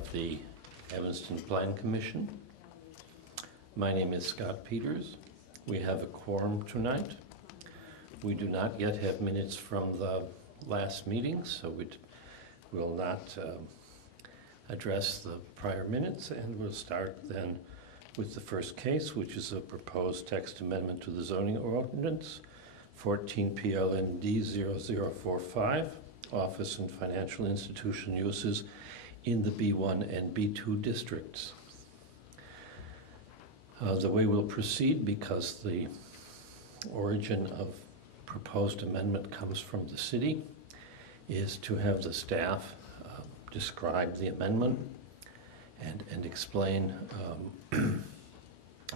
of the Evanston Plan Commission. My name is Scott Peters. We have a quorum tonight. We do not yet have minutes from the last meeting, so we will not address the prior minutes, and we'll start then with the first case, which is a proposed text amendment to the zoning ordinance, 14 PLND 0045, office and financial institution uses in the B1 and B2 districts. The way we'll proceed, because the origin of proposed amendment comes from the city, is to have the staff describe the amendment and explain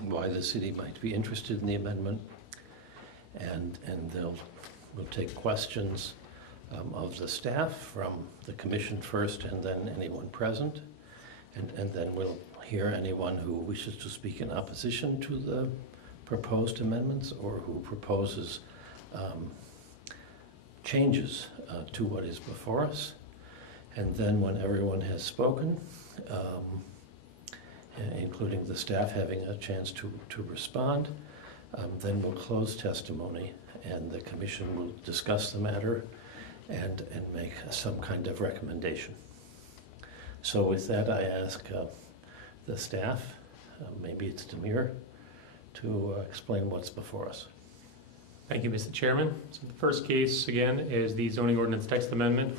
why the city might be interested in the amendment, and we'll take questions of the staff from the commission first, and then anyone present, and then we'll hear anyone who wishes to speak in opposition to the proposed amendments or who proposes changes to what is before us. And then when everyone has spoken, including the staff having a chance to respond, then we'll close testimony and the commission will discuss the matter and make some kind of recommendation. So with that, I ask the staff, maybe it's Demir, to explain what's before us. Thank you, Mr. Chairman. So the first case, again, is the zoning ordinance text amendment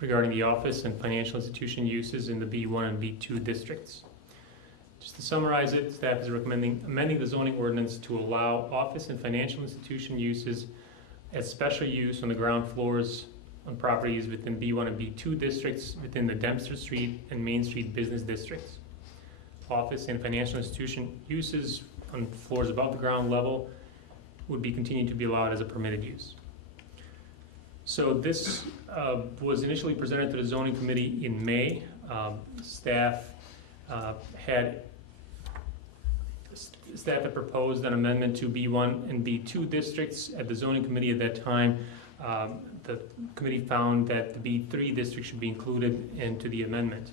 regarding the office and financial institution uses in the B1 and B2 districts. Just to summarize it, staff is recommending amending the zoning ordinance to allow office and financial institution uses as special use on the ground floors on properties within B1 and B2 districts within the Dempster Street and Main Street business districts. Office and financial institution uses on floors above the ground level would be continued to be allowed as a permitted use. So this was initially presented to the zoning committee in May. Staff had proposed an amendment to B1 and B2 districts. At the zoning committee at that time, the committee found that the B3 district should be included into the amendment.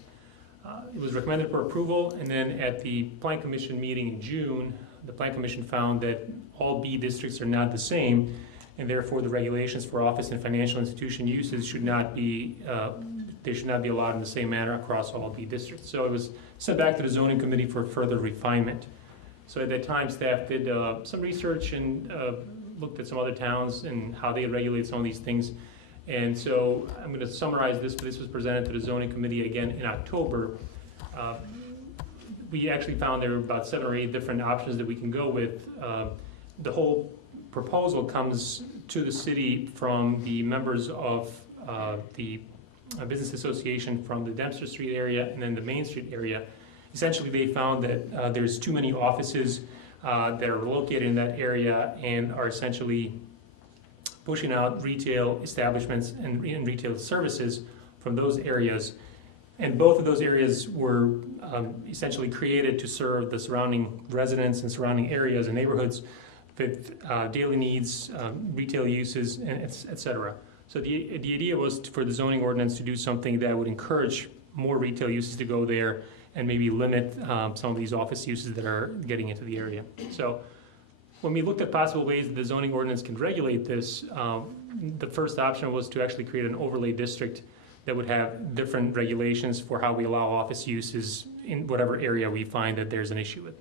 It was recommended for approval, and then at the Plan Commission meeting in June, the Plan Commission found that all B districts are not the same, and therefore the regulations for office and financial institution uses should not be allowed in the same manner across all B districts. So it was sent back to the zoning committee for further refinement. So at that time, staff did some research and looked at some other towns and how they regulate some of these things. And so I'm going to summarize this, but this was presented to the zoning committee again in October. We actually found there were about 7 or 8 different options that we can go with. The whole proposal comes to the city from the members of the business association from the Dempster Street area and then the Main Street area. Essentially, they found that there's too many offices that are located in that area and are essentially pushing out retail establishments and retail services from those areas. And both of those areas were essentially created to serve the surrounding residents and surrounding areas and neighborhoods with daily needs, retail uses, and et cetera. So the idea was for the zoning ordinance to do something that would encourage more retail uses to go there and maybe limit some of these office uses that are getting into the area. So when we looked at possible ways that the zoning ordinance can regulate this, the first option was to actually create an overlay district that would have different regulations for how we allow office uses in whatever area we find that there's an issue with.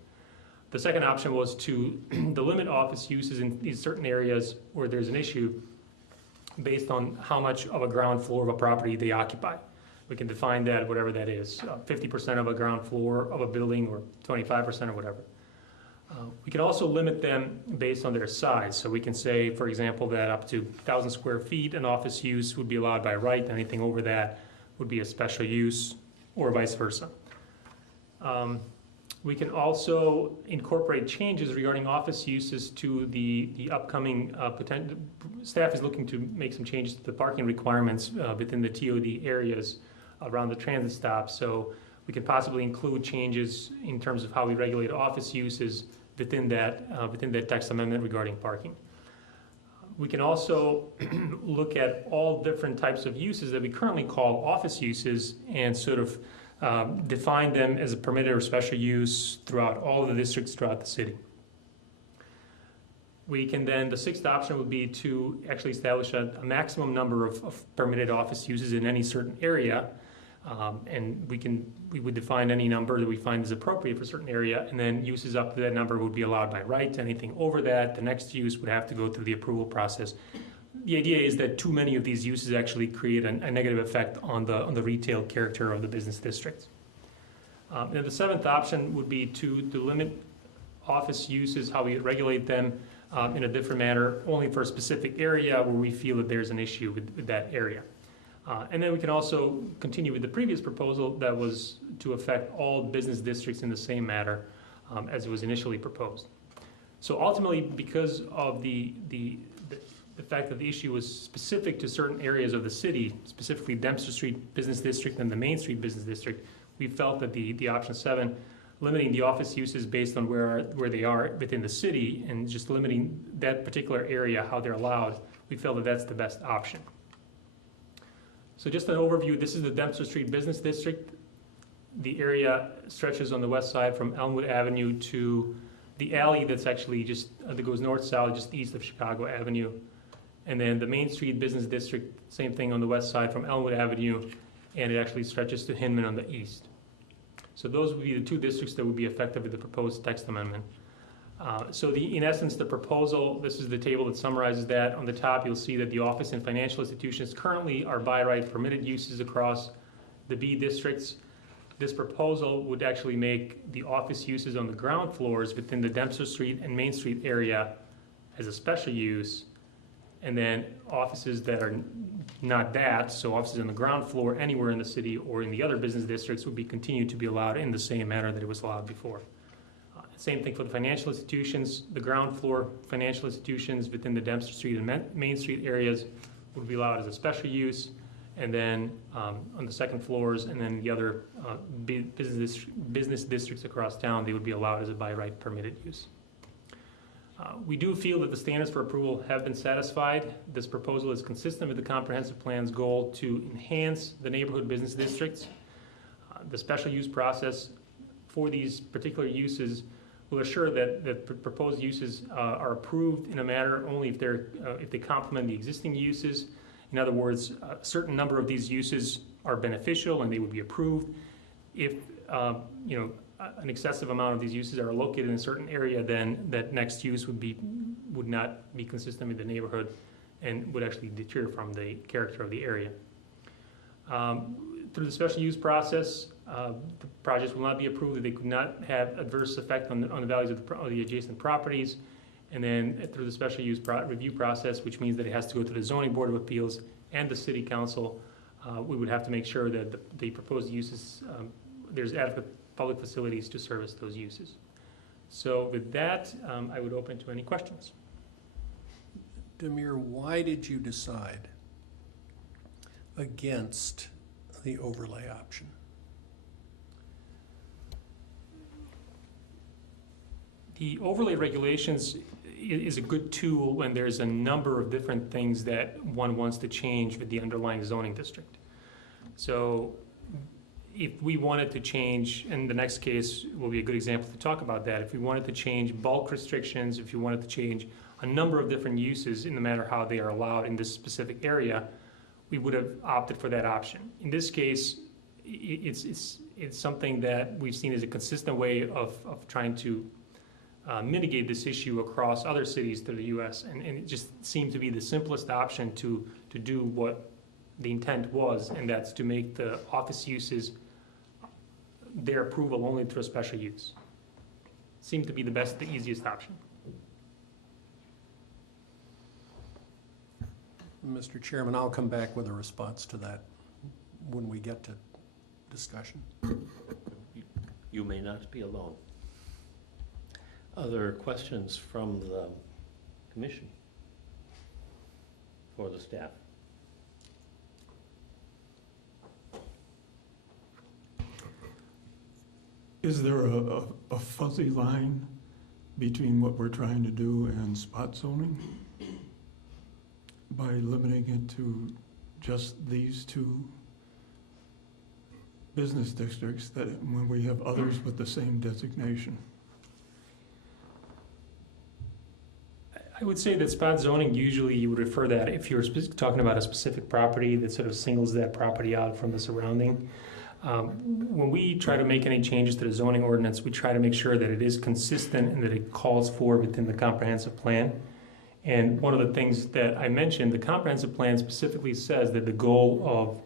The second option was to limit office uses in these certain areas where there's an issue based on how much of a ground floor of a property they occupy. We can define that, whatever that is, 50% of a ground floor of a building or 25% or whatever. We can also limit them based on their size. So we can say, for example, that up to 1,000 square feet an office use would be allowed by right. Anything over that would be a special use, or vice versa. We can also incorporate changes regarding office uses to the upcoming potential. Staff is looking to make some changes to the parking requirements within the TOD areas around the transit stops. So we could possibly include changes in terms of how we regulate office uses within that text amendment regarding parking. We can also look at all different types of uses that we currently call office uses and sort of define them as a permitted or special use throughout all of the districts throughout the city. We can then, the sixth option would be to actually establish a maximum number of permitted office uses in any certain area. And we would define any number that we find is appropriate for a certain area, and then uses up to that number would be allowed by right. Anything over that, the next use would have to go through the approval process. The idea is that too many of these uses actually create a negative effect on the retail character of the business districts. And the seventh option would be to limit office uses, how we regulate them in a different manner, only for a specific area where we feel that there's an issue with that area. And then we can also continue with the previous proposal that was to affect all business districts in the same manner as it was initially proposed. So ultimately, because of the fact that the issue was specific to certain areas of the city, specifically Dempster Street Business District and the Main Street Business District, we felt that the option 7, limiting the office uses based on where they are within the city and just limiting that particular area, how they're allowed, we felt that that's the best option. So just an overview, this is the Dempster Street Business District. The area stretches on the west side from Elmwood Avenue to the alley that's actually just, that goes north-south, just east of Chicago Avenue. And then the Main Street Business District, same thing on the west side from Elmwood Avenue, and it actually stretches to Hinman on the east. So those would be the two districts that would be affected with the proposed text amendment. In essence, the proposal, this is the table that summarizes that. On the top, you'll see that the office and financial institutions currently are by right permitted uses across the B districts. This proposal would actually make the office uses on the ground floors within the Dempster Street and Main Street area as a special use, and then offices that are not that, so offices on the ground floor anywhere in the city or in the other business districts would be continued to be allowed in the same manner that it was allowed before. Same thing for the financial institutions. The ground floor financial institutions within the Dempster Street and Main Street areas would be allowed as a special use, and then on the second floors and then the other business districts across town, they would be allowed as a by right permitted use. We do feel that the standards for approval have been satisfied. This proposal is consistent with the comprehensive plan's goal to enhance the neighborhood business districts. The special use process for these particular uses will assure that the proposed uses are approved in a manner only if they complement the existing uses. In other words, a certain number of these uses are beneficial and they would be approved. If an excessive amount of these uses are located in a certain area, then that next use would not be consistent with the neighborhood and would actually deter from the character of the area. Through the special use process, the projects will not be approved if they could not have adverse effect on the values of the adjacent properties. And then through the special use review process, which means that it has to go to the Zoning Board of Appeals and the City Council, we would have to make sure that the proposed uses, there's adequate public facilities to service those uses. So with that, I would open to any questions. Demir, why did you decide against the overlay option? The overlay regulations is a good tool when there's a number of different things that one wants to change with the underlying zoning district. So if we wanted to change, and the next case will be a good example to talk about that, if we wanted to change bulk restrictions, if you wanted to change a number of different uses in the matter how they are allowed in this specific area, we would have opted for that option. In this case, it's something that we've seen as a consistent way of trying to mitigate this issue across other cities through the U.S. And it just seemed to be the simplest option to do what the intent was, and that's to make the office uses their approval only through a special use. Seemed to be the easiest option. Mr. Chairman, I'll come back with a response to that when we get to discussion. You may not be alone. Other questions from the commission for the staff? Is there a fuzzy line between what we're trying to do and spot zoning by limiting it to just these two business districts that when we have others with the same designation? I would say that spot zoning, usually you would refer that if you're talking about a specific property that sort of singles that property out from the surrounding. When we try to make any changes to the zoning ordinance, we try to make sure that it is consistent and that it calls for within the comprehensive plan. And one of the things that I mentioned, the comprehensive plan specifically says that the goal of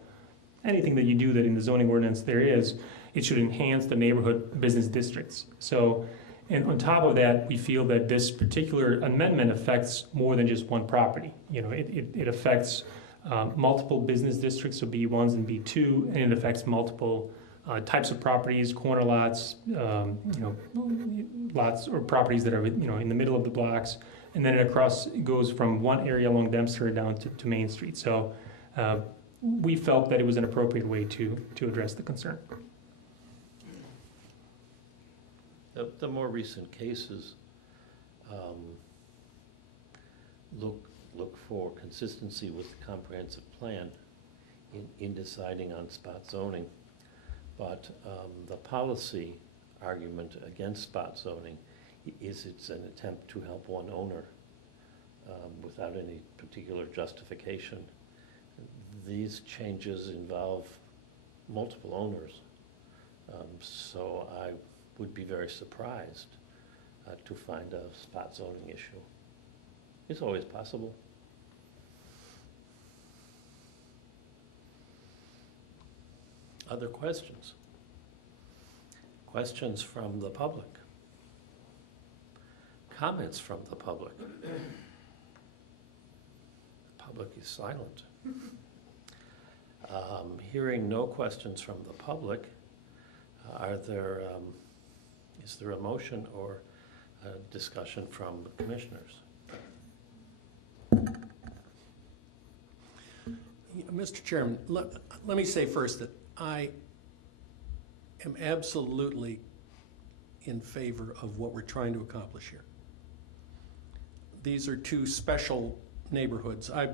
anything that you do that in the zoning ordinance there is, it should enhance the neighborhood business districts. So, and on top of that, we feel that this particular amendment affects more than just one property. You know, it affects multiple business districts, so B1s and B2, and it affects multiple types of properties, corner lots, lots or properties that are, in the middle of the blocks, and then it goes from one area along Dempster down to Main Street. So we felt that it was an appropriate way to address the concern. The more recent cases look for consistency with the comprehensive plan in deciding on spot zoning. But the policy argument against spot zoning is it's an attempt to help one owner without any particular justification. These changes involve multiple owners, so I would be very surprised to find a spot zoning issue. It's always possible. Other questions? Questions from the public? Comments from the public? The public is silent. Hearing no questions from the public, is there a motion or a discussion from the commissioners? Mr. Chairman, let me say first that I am absolutely in favor of what we're trying to accomplish here. These are two special neighborhoods. I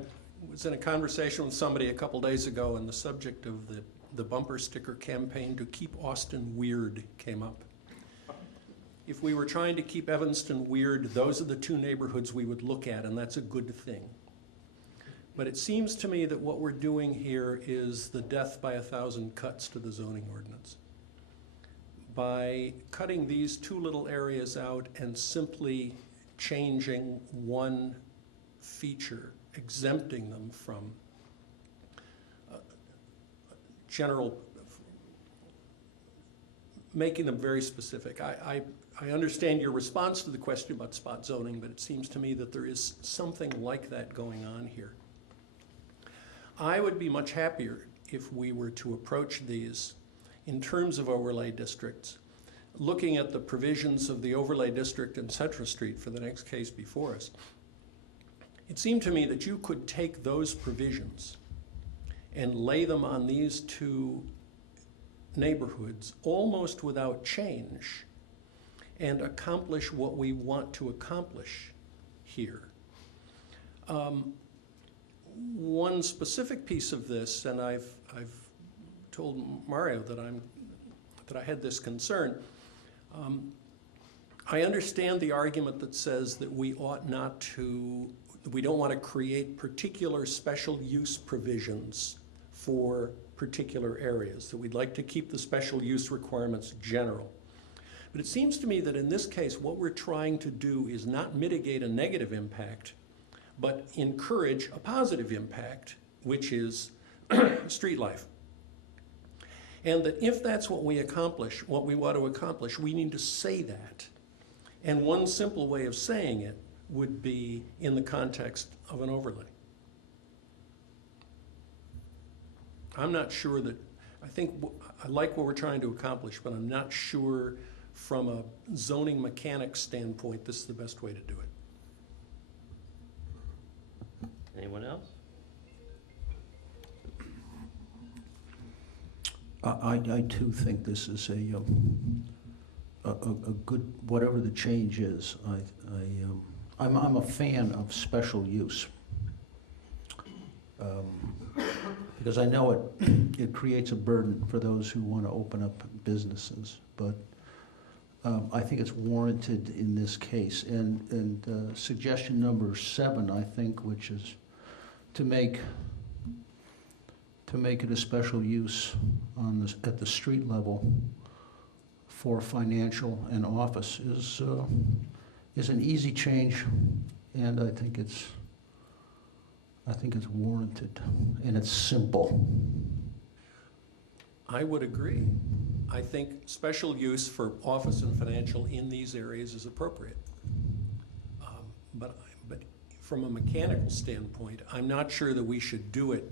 was in a conversation with somebody a couple days ago, and the subject of the bumper sticker campaign to keep Austin weird came up. If we were trying to keep Evanston weird, those are the two neighborhoods we would look at, and that's a good thing. But it seems to me that what we're doing here is the death by 1,000 cuts to the zoning ordinance. By cutting these two little areas out and simply changing one feature, exempting them from general, making them very specific. I understand your response to the question about spot zoning, but it seems to me that there is something like that going on here. I would be much happier if we were to approach these in terms of overlay districts, looking at the provisions of the overlay district in Central Street for the next case before us. It seemed to me that you could take those provisions and lay them on these two neighborhoods almost without change and accomplish what we want to accomplish here. One specific piece of this, and I've told Mario that I had this concern. I understand the argument that says that we ought not to, we don't want to create particular special use provisions for particular areas, that we'd like to keep the special use requirements general. But it seems to me that in this case, what we're trying to do is not mitigate a negative impact, but encourage a positive impact, which is street life. And that if that's what we accomplish, what we want to accomplish, we need to say that. And one simple way of saying it would be in the context of an overlay. I'm not sure that, I like what we're trying to accomplish, but I'm not sure from a zoning mechanics standpoint, this is the best way to do it. Anyone else? I too think this is a good, whatever the change is. I'm a fan of special use. Because I know it creates a burden for those who want to open up businesses, but I think it's warranted in this case. And suggestion number 7, I think, which is to make it a special use at the street level for financial and office is an easy change, and I think it's warranted, and it's simple. I would agree. I think special use for office and financial in these areas is appropriate. But from a mechanical standpoint, I'm not sure that we should do it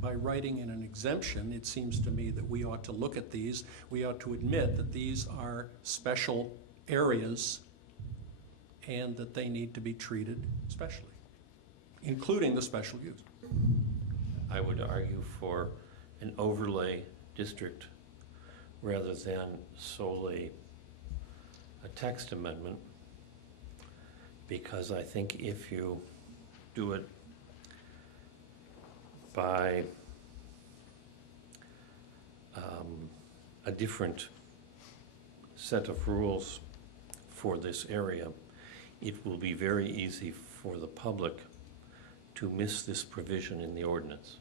by writing in an exemption. It seems to me that we ought to look at these. We ought to admit that these are special areas and that they need to be treated specially, including the special use. I would argue for an overlay district rather than solely a text amendment, because I think if you do it by a different set of rules for this area, it will be very easy for the public to miss this provision in the ordinance.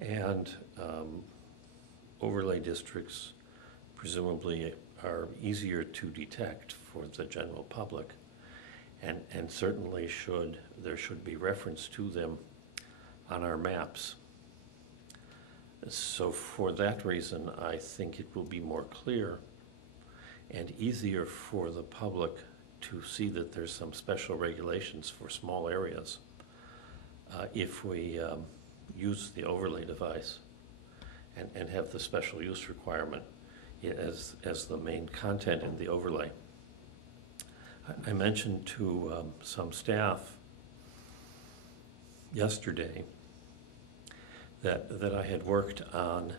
And overlay districts presumably are easier to detect for the general public, and certainly there should be reference to them on our maps. So for that reason, I think it will be more clear and easier for the public to see that there's some special regulations for small areas if we use the overlay device and have the special use requirement as the main content in the overlay. I mentioned to some staff yesterday that I had worked on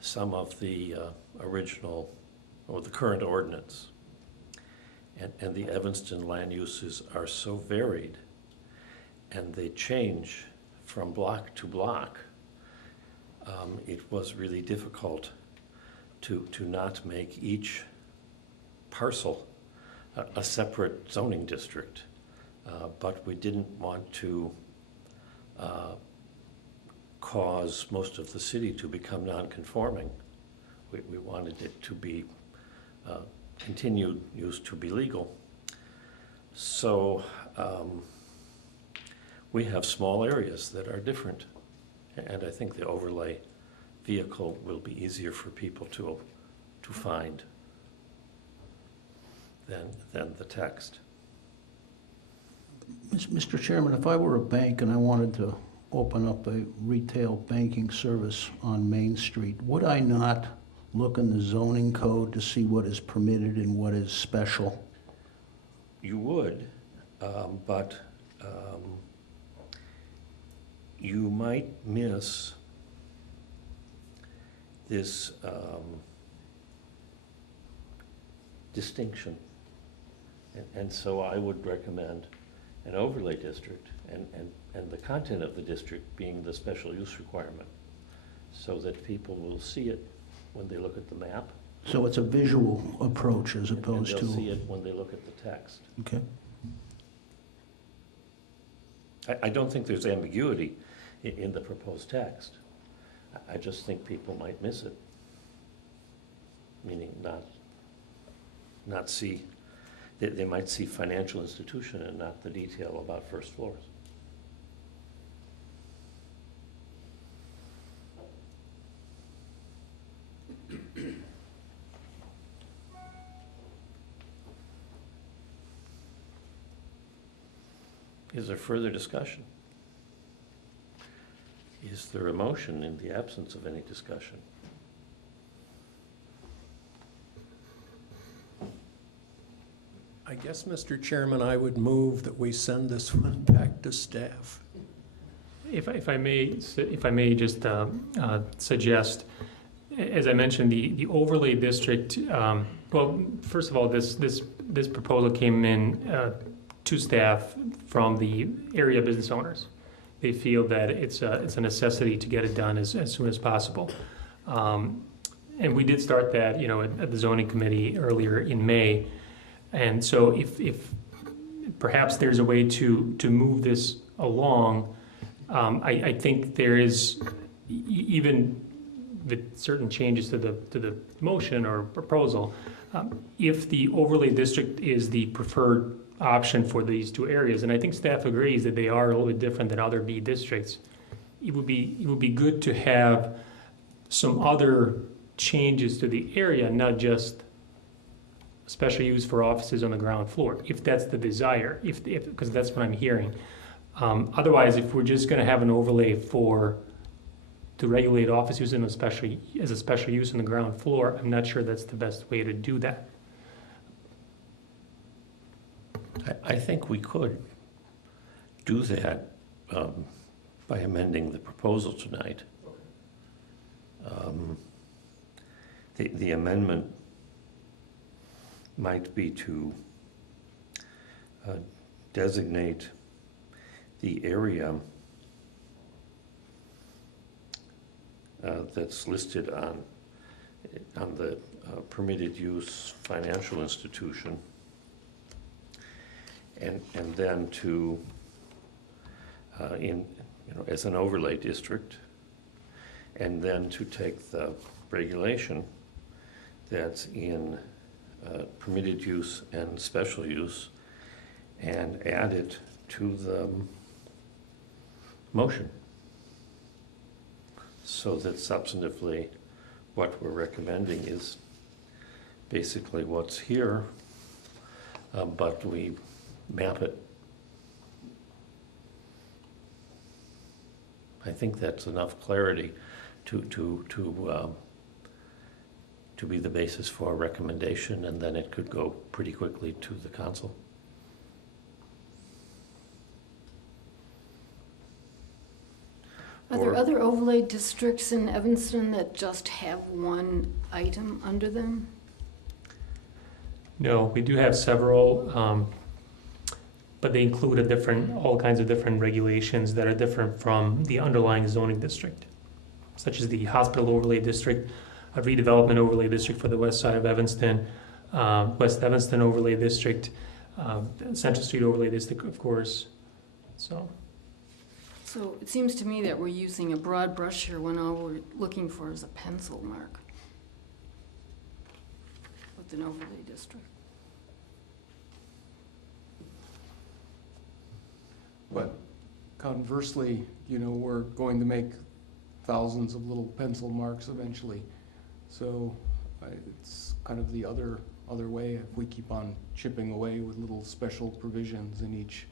some of the original or the current ordinance, and the Evanston land uses are so varied and they change from block to block. It was really difficult to not make each parcel a separate zoning district, but we didn't want to cause most of the city to become non-conforming. We wanted it to be continued use to be legal. So we have small areas that are different, and I think the overlay vehicle will be easier for people to find than the text. Mr. Chairman, if I were a bank and I wanted to open up a retail banking service on Main Street, would I not look in the zoning code to see what is permitted and what is special? You would, but you might miss this distinction. And so I would recommend an overlay district and the content of the district being the special use requirement, so that people will see it when they look at the map. So it's a visual approach as opposed and to... they'll see it when they look at the text. Okay. I don't think there's ambiguity in the proposed text. I just think people might miss it, meaning not see, they might see financial institution and not the detail about first floors. Is there further discussion? Is there a motion in the absence of any discussion? I guess, Mr. Chairman, I would move that we send this one back to staff. If I may just suggest, as I mentioned, the overlay district, well, first of all, this proposal came in to staff from the area business owners. they feel that it's a necessity to get it done as soon as possible. And we did start that, at the zoning committee earlier in May. And so if perhaps there's a way to move this along, I think there is, even with certain changes to the motion or proposal, if the overlay district is the preferred option for these two areas, and I think staff agrees that they are a little bit different than other B districts, it would be good to have some other changes to the area, not just special use for offices on the ground floor, if that's the desire, if because that's what I'm hearing. Otherwise, if we're just going to have an overlay to regulate office use as a special use on the ground floor, I'm not sure that's the best way to do that. I think we could do that by amending the proposal tonight. The amendment might be to designate the area that's listed on the permitted use financial institution, and then to as an overlay district, and then to take the regulation that's in permitted use and special use and add it to the motion, so that substantively what we're recommending is basically what's here, but we map it. I think that's enough clarity to be the basis for a recommendation, and then it could go pretty quickly to the council. Are there other overlay districts in Evanston that just have one item under them? No, we do have several, but they include all kinds of different regulations that are different from the underlying zoning district, such as the hospital overlay district, a redevelopment overlay district for the west side of Evanston, West Evanston overlay district, Central Street overlay district, of course. So it seems to me that we're using a broad brush here when all we're looking for is a pencil mark with an overlay district. But conversely, we're going to make thousands of little pencil marks eventually. So it's kind of the other way. If we keep on chipping away with little special provisions in each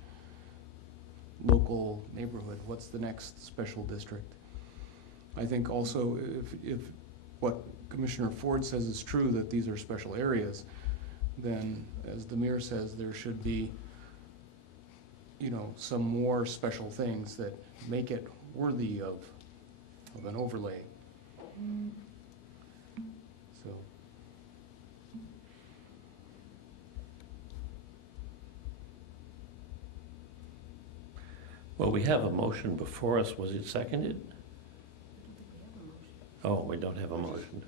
local neighborhood, what's the next special district? I think also if what Commissioner Ford says is true, that these are special areas, then as the mayor says, there should be some more special things that make it worthy of an overlay. So Well, we have a motion before us. Was it seconded? Oh, we don't have a motion.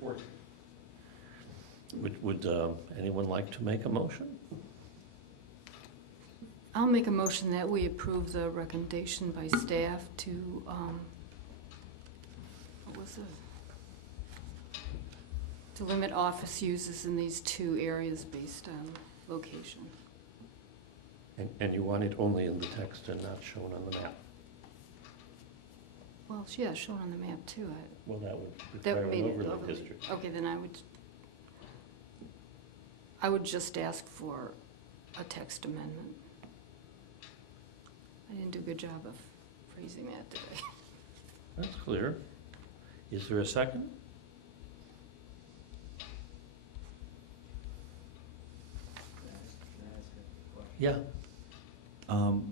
Would anyone like to make a motion? I'll make a motion that we approve the recommendation by staff to, to limit office uses in these two areas based on location. And you want it only in the text and not shown on the map? Well, yeah, shown on the map too. Well, that would That require made an it overlay overlay. district. Okay, then I would just ask for a text amendment. I didn't do a good job of phrasing that today. That's clear. Is there a second? Yeah.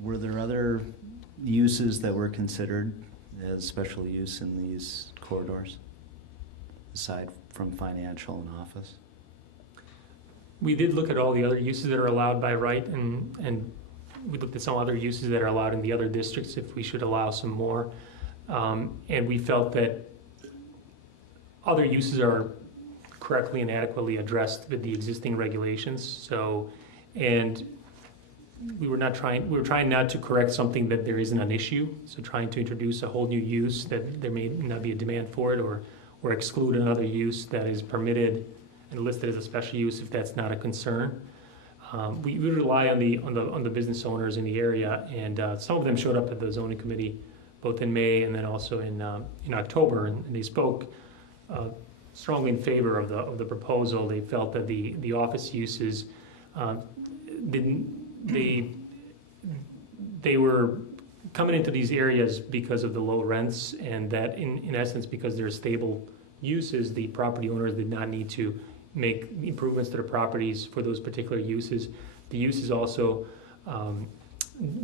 Were there other uses that were considered as special use in these corridors, aside from financial and office? we did look at all the other uses that are allowed by right, and we looked at some other uses that are allowed in the other districts, if we should allow some more. And we felt that other uses are correctly and adequately addressed with the existing regulations. So, and we were trying not to correct something that there isn't an issue. So trying to introduce a whole new use that there may not be a demand for it, or exclude another use that is permitted and listed as a special use if that's not a concern. We rely on the business owners in the area, and some of them showed up at the zoning committee both in May and then also in October, and they spoke strongly in favor of the proposal. They felt that the office uses they were coming into these areas because of the low rents, and that in essence, because they're stable uses, the property owners did not need to make improvements to their properties for those particular uses. The uses also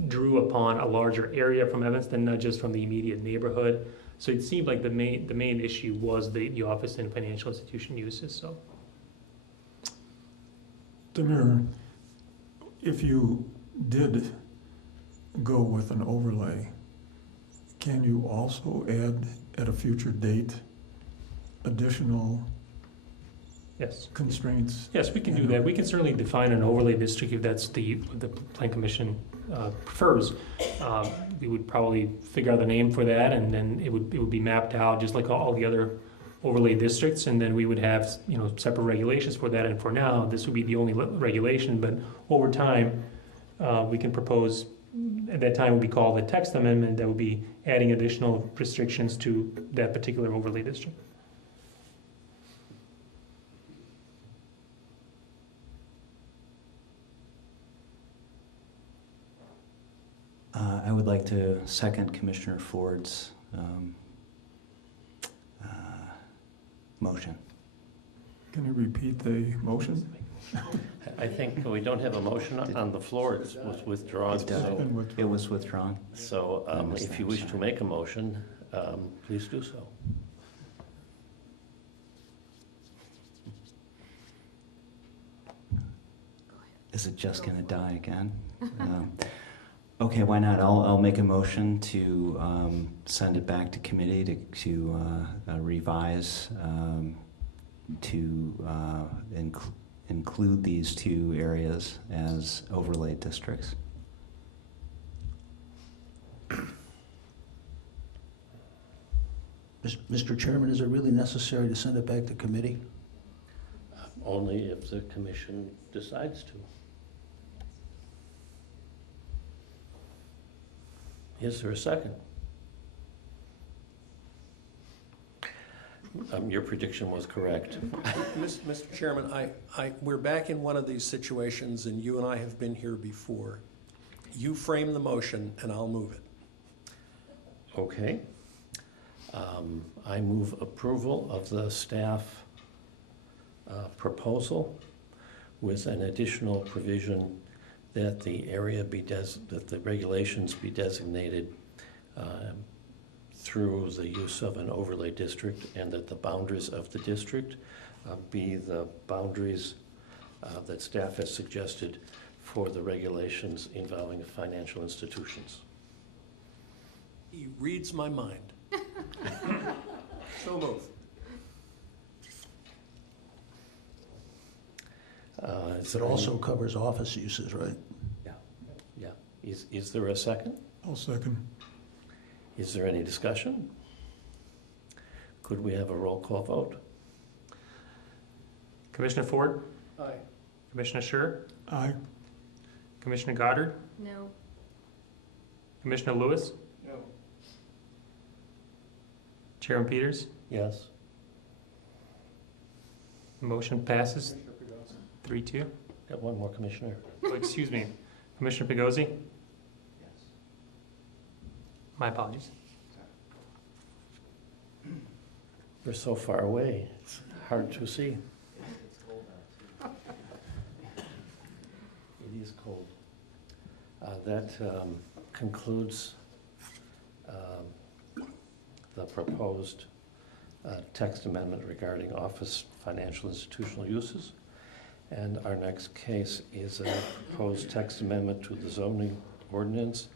drew upon a larger area from Evanston, not just from the immediate neighborhood. So it seemed like the main issue was the office and financial institution uses. So, Demir, if you did go with an overlay, can you also add at a future date additional yes. constraints? Yes, we can do that. We can certainly define an overlay district if that's the Plan Commission prefers. We would probably figure out the name for that, and then it would be mapped out just like all the other overlay districts, and then we would have separate regulations for that. And for now, this would be the only regulation. But over time, we can propose. At that time, would be called a text amendment that would be adding additional restrictions to that particular overlay district. I would like to second Commissioner Ford's motion. Can you repeat the motion? I think we don't have a motion on the floor. It was withdrawn. It does. So, It was withdrawn. so if you wish to make a motion, please do so. Is it just going to die again? Okay, why not? I'll make a motion to send it back to committee to revise to include these two areas as overlay districts. Mr. Chairman, is it really necessary to send it back to committee? Only if the commission decides to. Is there a second? Your prediction was correct. Mr. Chairman, we're back in one of these situations, and you and I have been here before. You frame the motion, and I'll move it. Okay. I move approval of the staff proposal with an additional provision that the area that the regulations be designated through the use of an overlay district, and that the boundaries of the district be the boundaries that staff has suggested for the regulations involving financial institutions. He reads my mind. So move. It also covers office uses, right? Yeah. Is there a second? I'll second. Is there any discussion? Could we have a roll call vote? Commissioner Ford, Aye. Commissioner Scher, Aye. Commissioner Goddard, No. Commissioner Lewis, No. Chairman Peters. Yes. Motion passes 3-2. Got one more, Commissioner. Oh, excuse me, Commissioner Pigozzi? My apologies. We're so far away, it's hard to see. It is cold. That concludes the proposed text amendment regarding office financial institutional uses. And our next case is a proposed text amendment to the zoning ordinance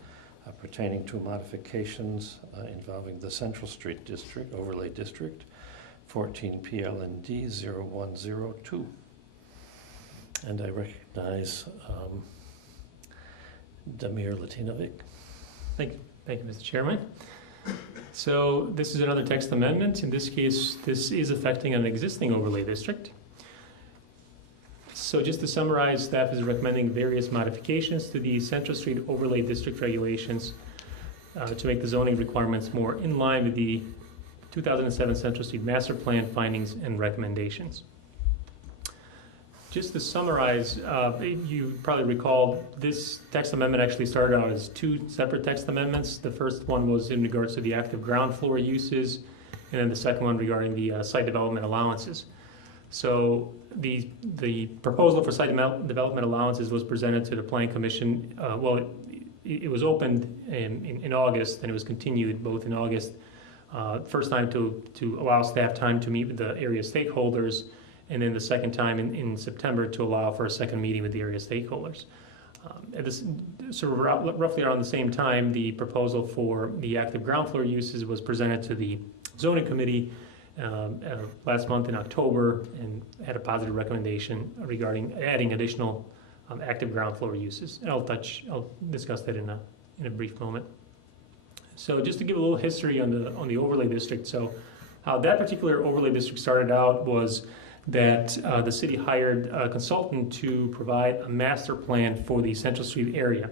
pertaining to modifications involving the Central Street District, Overlay District, 14 PLND 0102. And I recognize Damir Latinovic. Thank you, Mr. Chairman. So this is another text amendment. In this case, this is affecting an existing overlay district. So just to summarize, staff is recommending various modifications to the Central Street Overlay District regulations to make the zoning requirements more in line with the 2007 Central Street Master Plan findings and recommendations. Just to summarize, you probably recall this text amendment actually started out as two separate text amendments. The first one was in regards to the active ground floor uses, and then the second one regarding the site development allowances. So the proposal for site development allowances was presented to the Plan Commission. It was opened in August, and it was continued both in August, first time to allow staff time to meet with the area stakeholders, and then the second time in September to allow for a second meeting with the area stakeholders. Roughly around the same time, the proposal for the active ground floor uses was presented to the zoning committee last month in October, and had a positive recommendation regarding adding additional active ground floor uses. And I'll discuss that in a brief moment. So just to give a little history on the overlay district. So how that particular overlay district started out was that the city hired a consultant to provide a master plan for the Central Street area.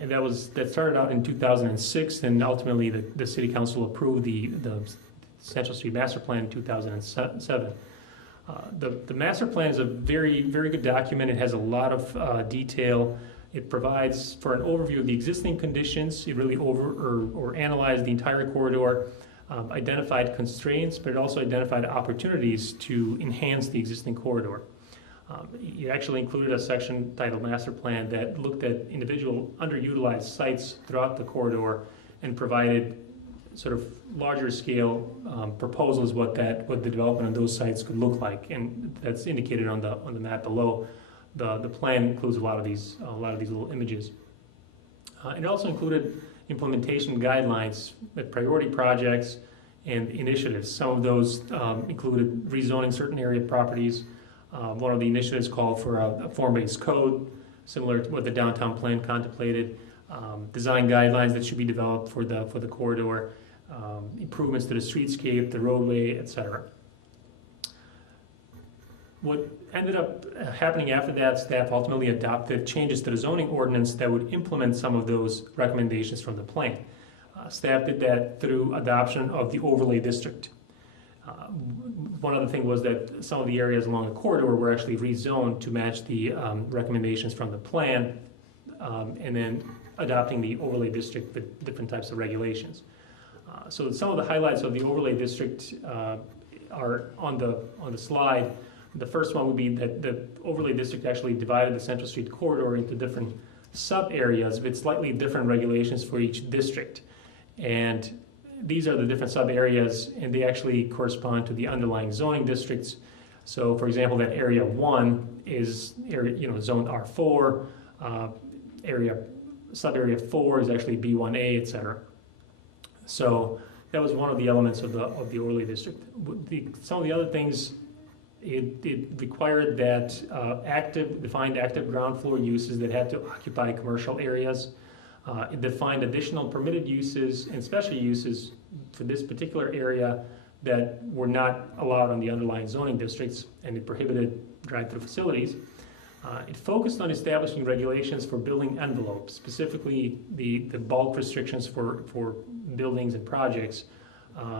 And that started out in 2006, and ultimately the city council approved the Central Street Master Plan in 2007. The master plan is a very, very good document. It has a lot of detail. It provides for an overview of the existing conditions. It really analyzed the entire corridor, identified constraints, but it also identified opportunities to enhance the existing corridor. It actually included a section titled Master Plan that looked at individual underutilized sites throughout the corridor and provided sort of larger scale proposals what the development of those sites could look like, and that's indicated on the map below. The plan includes a lot of these little images. It also included implementation guidelines with priority projects and initiatives. Some of those included rezoning certain area properties. One of the initiatives called for a form-based code, similar to what the downtown plan contemplated. Design guidelines that should be developed for the corridor, improvements to the streetscape, the roadway, etc. What ended up happening after that, staff ultimately adopted changes to the zoning ordinance that would implement some of those recommendations from the plan. Staff did that through adoption of the overlay district. One other thing was that some of the areas along the corridor were actually rezoned to match the recommendations from the plan, and then adopting the overlay district with different types of regulations. So some of the highlights of the overlay district are on the slide. The first one would be that the overlay district actually divided the Central Street corridor into different sub-areas with slightly different regulations for each district. And these are the different sub-areas, and they actually correspond to the underlying zoning districts. So for example, that area 1 is zoned R4, sub-area 4 is actually B1A, etc. So that was one of the elements of the overlay district. Some of the other things, it required that defined active ground floor uses that had to occupy commercial areas. It defined additional permitted uses and special uses for this particular area that were not allowed on the underlying zoning districts, and it prohibited drive-through facilities. It focused on establishing regulations for building envelopes, specifically the bulk restrictions for buildings and projects,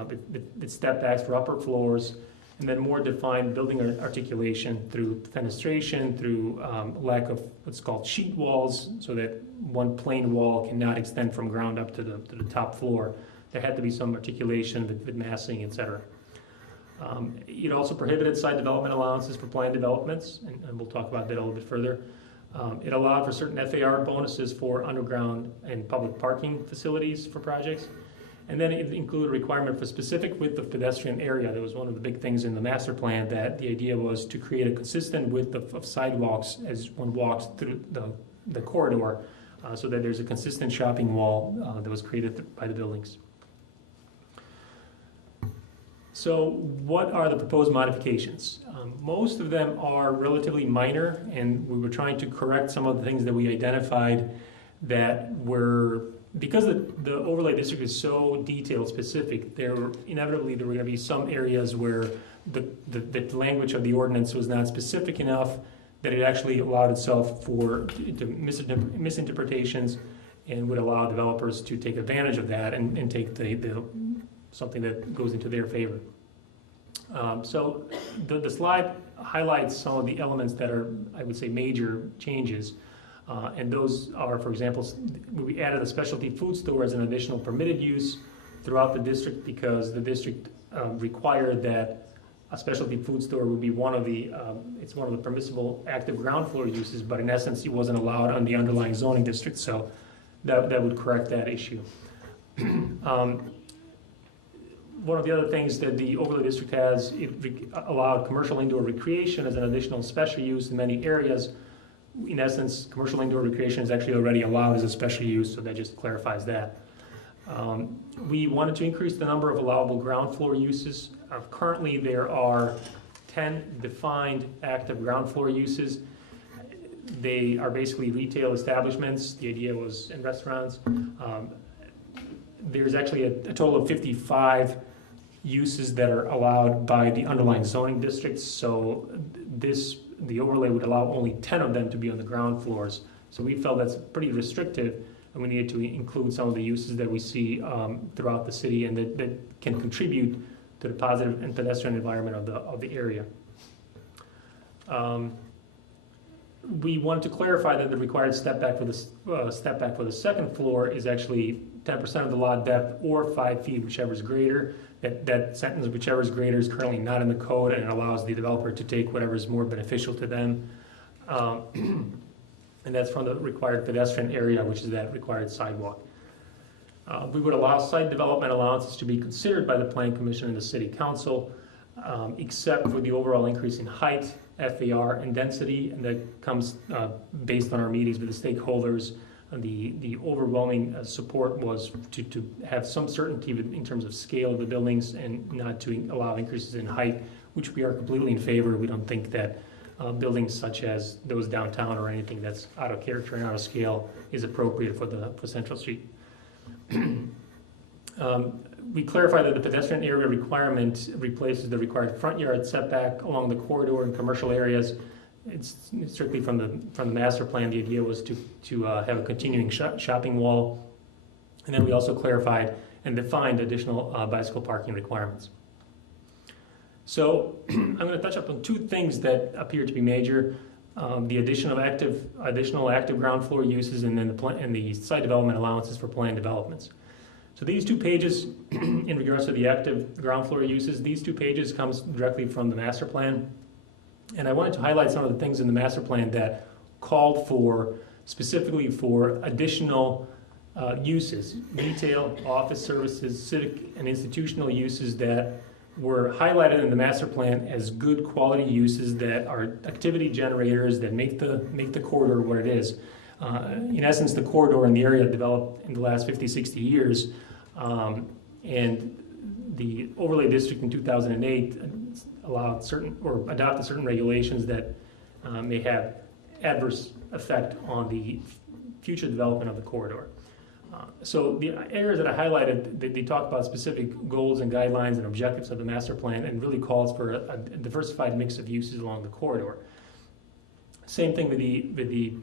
with step backs for upper floors, and then more defined building articulation through fenestration, through lack of what's called sheet walls, so that one plain wall cannot extend from ground up to the top floor. There had to be some articulation with massing, etc. It also prohibited site development allowances for planned developments, and we'll talk about that a little bit further. It allowed for certain FAR bonuses for underground and public parking facilities for projects. And then it included a requirement for specific width of pedestrian area. That was one of the big things in the master plan, that the idea was to create a consistent width of sidewalks as one walks through the corridor, so that there's a consistent shopping wall that was created by the buildings. So what are the proposed modifications? Most of them are relatively minor, and we were trying to correct some of the things that we identified that were, because the overlay district is so detailed specific, inevitably there were going to be some areas where the language of the ordinance was not specific enough that it actually allowed itself to misinterpretations, and would allow developers to take advantage of that and take something that goes into their favor. So the slide highlights some of the elements that are, I would say, major changes. And those are, for example, we added a specialty food store as an additional permitted use throughout the district, because the district required that a specialty food store would be one of the permissible active ground floor uses, but in essence, it wasn't allowed on the underlying zoning district, so that would correct that issue. One of the other things that the overlay district has, it allowed commercial indoor recreation as an additional special use in many areas. In essence, commercial indoor recreation is actually already allowed as a special use, so that just clarifies that. We wanted to increase the number of allowable ground floor uses. Currently, there are 10 defined active ground floor uses. They are basically retail establishments. The idea was in restaurants. There's actually a total of 55 uses that are allowed by the underlying zoning districts, so the overlay would allow only 10 of them to be on the ground floors. So we felt that's pretty restrictive, and we needed to include some of the uses that we see throughout the city and that can contribute to the positive and pedestrian environment of the area. We wanted to clarify that the required step back for the second floor is actually 10% of the lot depth or 5 feet, whichever is greater. That sentence, whichever is greater, is currently not in the code, and it allows the developer to take whatever is more beneficial to them. And that's from the required pedestrian area, which is that required sidewalk. We would allow site development allowances to be considered by the Planning Commission and the City Council, except for the overall increase in height, FAR, and density, and that comes based on our meetings with the stakeholders. The overwhelming support was to have some certainty in terms of scale of the buildings and not to allow increases in height, which we are completely in favor. We don't think that buildings such as those downtown or anything that's out of character and out of scale is appropriate for Central Street. We clarify that the pedestrian area requirement replaces the required front yard setback along the corridor in commercial areas. It's strictly from the master plan. The idea was to have a continuing shopping wall, and then we also clarified and defined additional bicycle parking requirements. So I'm going to touch up on two things that appear to be major: the addition of additional active ground floor uses, and then the site development allowances for planned developments. So these 2 pages, in regards to the active ground floor uses, these 2 pages comes directly from the master plan. And I wanted to highlight some of the things in the master plan that called specifically for additional uses, retail, office services, civic and institutional uses that were highlighted in the master plan as good quality uses that are activity generators that make the corridor what it is. In essence, the corridor in the area developed in the last 50, 60 years, and the overlay district in 2008 adopted certain regulations that may have adverse effect on the future development of the corridor. So the areas that I highlighted, they talk about specific goals and guidelines and objectives of the master plan, and really calls for a diversified mix of uses along the corridor. Same thing with the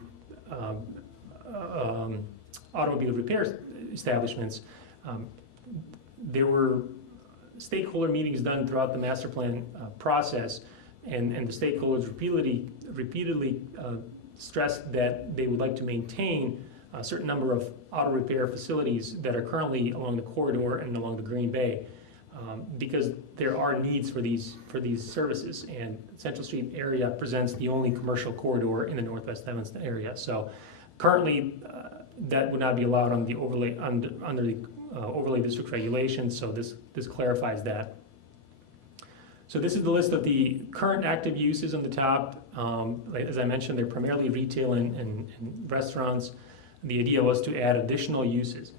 automobile repair establishments. There were stakeholder meetings done throughout the master plan process, and the stakeholders repeatedly stressed that they would like to maintain a certain number of auto repair facilities that are currently along the corridor and along the Green Bay, because there are needs for these services, and Central Street area presents the only commercial corridor in the Northwest Evanston area. So currently, that would not be allowed on the overlay under the overlay district regulations. So this clarifies that. So this is the list of the current active uses on the top. As I mentioned, they're primarily retail and restaurants. The idea was to add additional uses.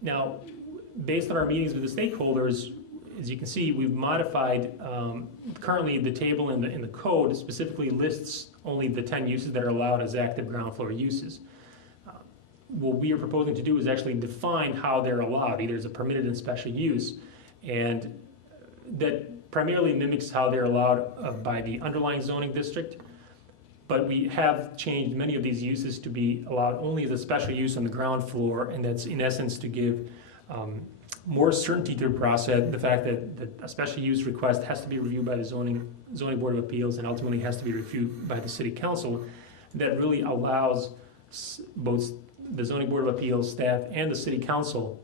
Now, based on our meetings with the stakeholders, as you can see, we've modified, currently the table in the code specifically lists only the 10 uses that are allowed as active ground floor uses. What we are proposing to do is actually define how they're allowed, either as a permitted and special use, and that primarily mimics how they're allowed by the underlying zoning district. But we have changed many of these uses to be allowed only as a special use on the ground floor, and that's in essence to give more certainty to the process, the fact that a special use request has to be reviewed by the zoning board of appeals and ultimately has to be reviewed by the city council. That really allows both the zoning board of appeals staff and the city council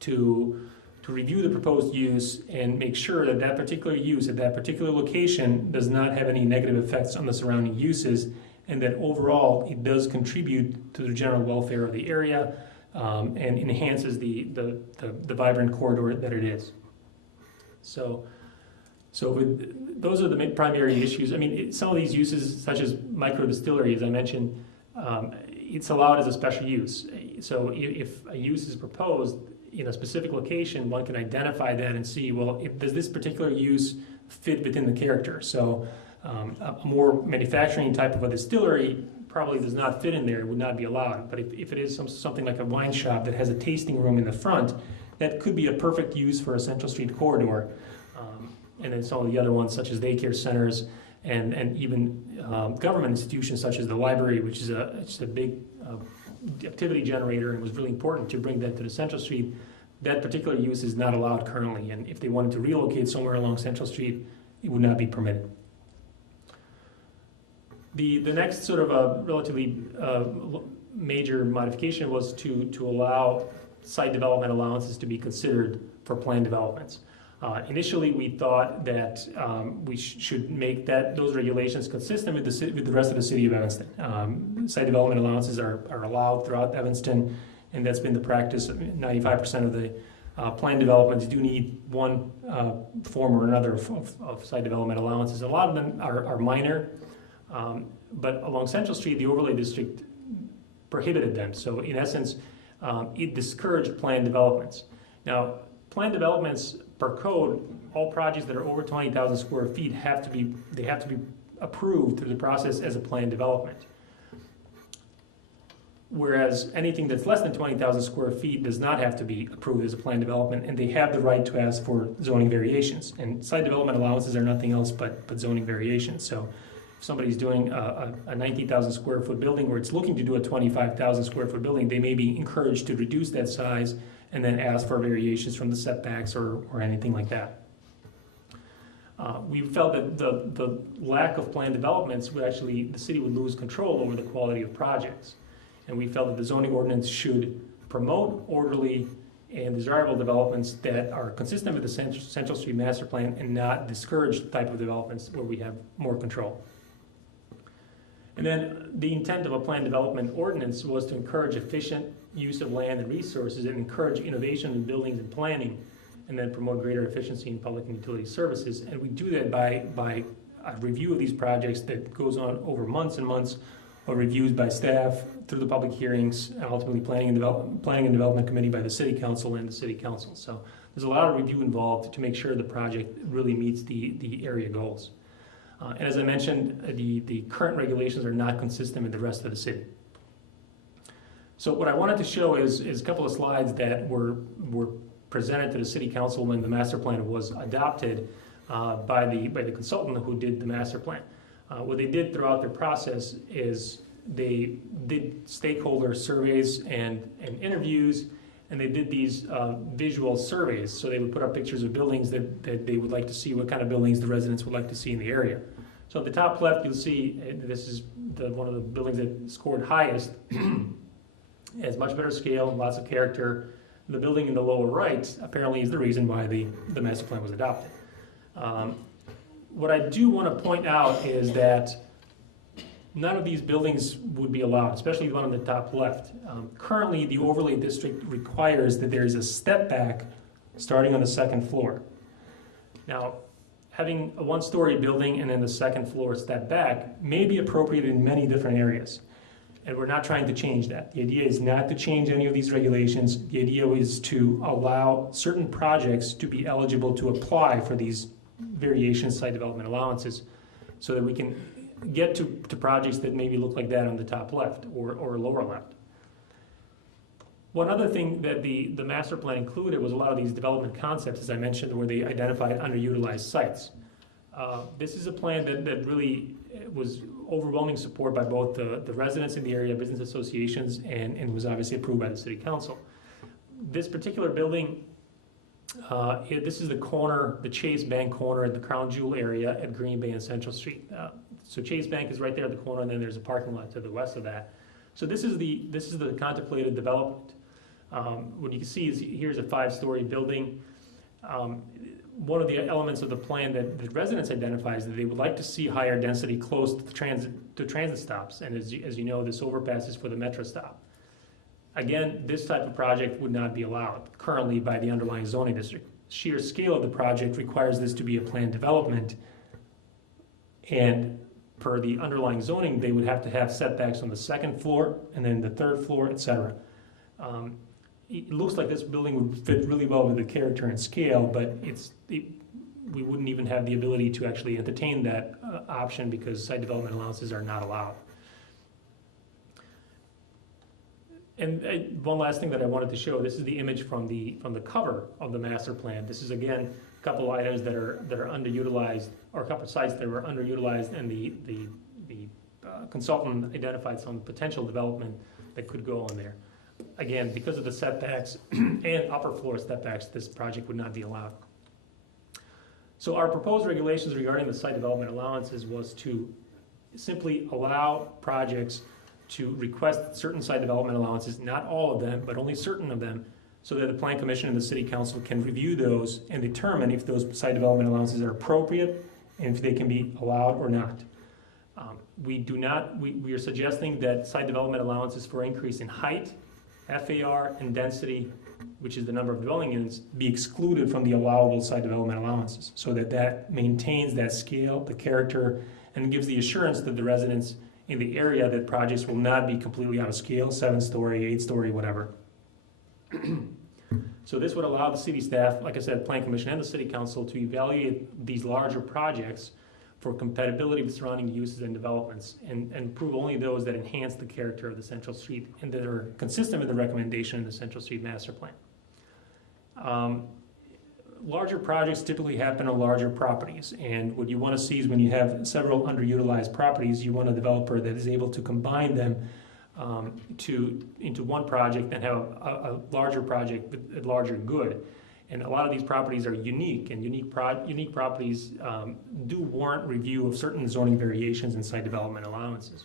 to review the proposed use and make sure that that particular use at that particular location does not have any negative effects on the surrounding uses, and that overall it does contribute to the general welfare of the area and enhances the vibrant corridor that it is. So those are the primary issues. I mean, some of these uses, such as micro distillery, as I mentioned, it's allowed as a special use. So if a use is proposed in a specific location, one can identify that and see, well, does this particular use fit within the character? So a more manufacturing type of a distillery probably does not fit in there, would not be allowed. But if it is something like a wine shop that has a tasting room in the front, that could be a perfect use for a Central Street corridor. And then some of the other ones, such as daycare centers and even government institutions such as the library, which is a big activity generator and was really important to bring that to the Central Street. That particular use is not allowed currently, and if they wanted to relocate somewhere along Central Street, it would not be permitted. The next sort of a relatively major modification was to allow site development allowances to be considered for planned developments. Initially, we thought that we should make those regulations consistent with the rest of the city of Evanston. Site development allowances are allowed throughout Evanston, and that's been the practice. 95% of the planned developments do need one form or another of site development allowances. A lot of them are minor, but along Central Street, the overlay district prohibited them. So in essence, it discouraged planned developments. Now, planned developments per code, all projects that are over 20,000 square feet have to be approved through the process as a planned development. Whereas anything that's less than 20,000 square feet does not have to be approved as a planned development, and they have the right to ask for zoning variations. And site development allowances are nothing else but zoning variations. So if somebody's doing a 19,000 square foot building, or it's looking to do a 25,000 square foot building, they may be encouraged to reduce that size and then ask for variations from the setbacks or anything like that. We felt that the lack of planned developments would actually, the city would lose control over the quality of projects. And we felt that the zoning ordinance should promote orderly and desirable developments that are consistent with the Central Street Master Plan and not discourage the type of developments where we have more control. And then the intent of a planned development ordinance was to encourage efficient use of land and resources and encourage innovation in buildings and planning, and then promote greater efficiency in public and utility services. And we do that by a review of these projects that goes on over months and months of reviews by staff through the public hearings and ultimately planning and development committee by the city council and the city council. So there's a lot of review involved to make sure the project really meets the area goals. And as I mentioned, the current regulations are not consistent with the rest of the city. So what I wanted to show is a couple of slides that were presented to the city council when the master plan was adopted by the consultant who did the master plan. What they did throughout their process is they did stakeholder surveys and interviews, and they did these visual surveys. So they would put up pictures of buildings that they would like to see, what kind of buildings the residents would like to see in the area. So at the top left, you'll see this is one of the buildings that scored highest. It has much better scale, lots of character. The building in the lower right apparently is the reason why the master plan was adopted. What I do want to point out is that none of these buildings would be allowed, especially the one on the top left. Currently, the overlay district requires that there is a step back starting on the second floor. Now, having a one-story building and then the second floor step back may be appropriate in many different areas. And we're not trying to change that. The idea is not to change any of these regulations. The idea is to allow certain projects to be eligible to apply for these variation site development allowances so that we can get to projects that maybe look like that on the top left or lower left. One other thing that the master plan included was a lot of these development concepts, as I mentioned, where they identified underutilized sites. This is a plan that really was overwhelming support by both the residents in the area, business associations, and was obviously approved by the city council. This particular building, this is the corner, the Chase Bank corner at the Crown Jewel area at Green Bay and Central Street. So Chase Bank is right there at the corner, and then there's a parking lot to the west of that. So this is the contemplated development. What you can see is here's a 5-story building. One of the elements of the plan that the residents identify is that they would like to see higher density close to transit stops. And as you know, this overpass is for the metro stop. Again, this type of project would not be allowed currently by the underlying zoning district. Sheer scale of the project requires this to be a planned development. And per the underlying zoning, they would have to have setbacks on the 2nd floor and then the 3rd floor, etc. It looks like this building would fit really well with the character and scale, but we wouldn't even have the ability to actually entertain that option because site development allowances are not allowed. And one last thing that I wanted to show, this is the image from the cover of the master plan. This is again a couple items that are underutilized, or a couple sites that were underutilized, and the consultant identified some potential development that could go on there. Again, because of the setbacks and upper floor setbacks, this project would not be allowed. So our proposed regulations regarding the site development allowances was to simply allow projects to request certain site development allowances, not all of them, but only certain of them, so that the Plan Commission and the City Council can review those and determine if those site development allowances are appropriate and if they can be allowed or not. We are suggesting that site development allowances for increase in height, FAR, and density, which is the number of dwelling units, be excluded from the allowable site development allowances, so that maintains that scale, the character, and gives the assurance that the residents in the area that projects will not be completely out of scale, 7-story, 8-story, whatever. So this would allow the city staff, like I said, Plan Commission and the City Council, to evaluate these larger projects for compatibility with surrounding uses and developments, and approve only those that enhance the character of the Central Street and that are consistent with the recommendation in the Central Street Master Plan. Larger projects typically happen on larger properties, and what you want to see is when you have several underutilized properties, you want a developer that is able to combine them into one project and have a larger project with a larger good. And a lot of these properties are unique, and unique properties do warrant review of certain zoning variations and site development allowances.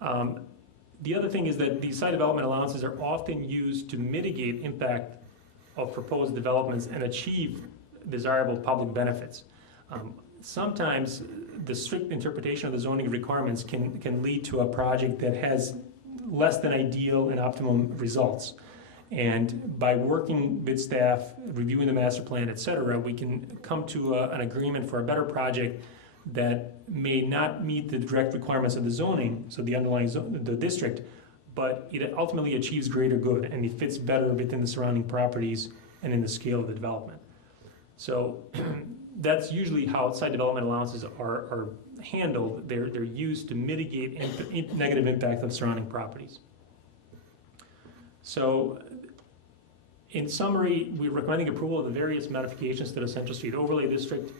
The other thing is that these site development allowances are often used to mitigate impact of proposed developments and achieve desirable public benefits. Sometimes the strict interpretation of the zoning requirements can lead to a project that has less than ideal and optimum results. And by working with staff, reviewing the master plan, et cetera, we can come to an agreement for a better project that may not meet the direct requirements of the zoning, so the underlying the district, but it ultimately achieves greater good and it fits better within the surrounding properties and in the scale of the development. So that's usually how site development allowances are handled. They're used to mitigate negative impact of surrounding properties. So in summary, we're recommending approval of the various modifications to the Central Street Overlay District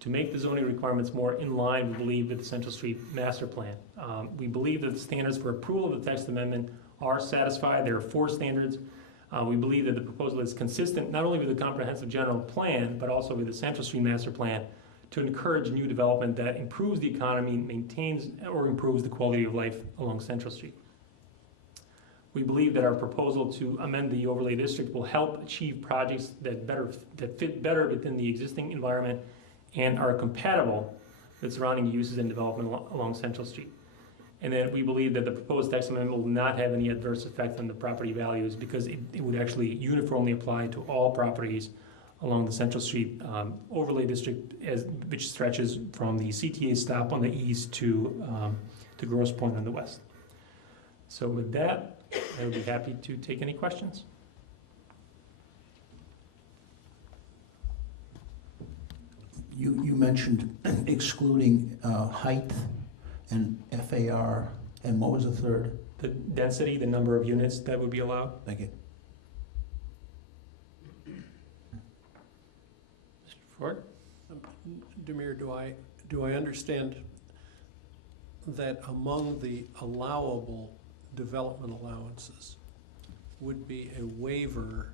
to make the zoning requirements more in line, we believe, with the Central Street Master Plan. We believe that the standards for approval of the text amendment are satisfied. There are 4 standards. We believe that the proposal is consistent not only with the comprehensive general plan, but also with the Central Street Master Plan to encourage new development that improves the economy, maintains or improves the quality of life along Central Street. We believe that our proposal to amend the overlay district will help achieve projects that fit better within the existing environment and are compatible with surrounding uses and development along Central Street. And then we believe that the proposed text amendment will not have any adverse effect on the property values because it would actually uniformly apply to all properties along the Central Street overlay district, which stretches from the CTA stop on the east to to Grosse Point on the west. So with that, I would be happy to take any questions. You mentioned excluding height and FAR, and what was the third? The density, the number of units that would be allowed. Thank you. Mr. Ford? Demir, do I understand that among the allowable development allowances would be a waiver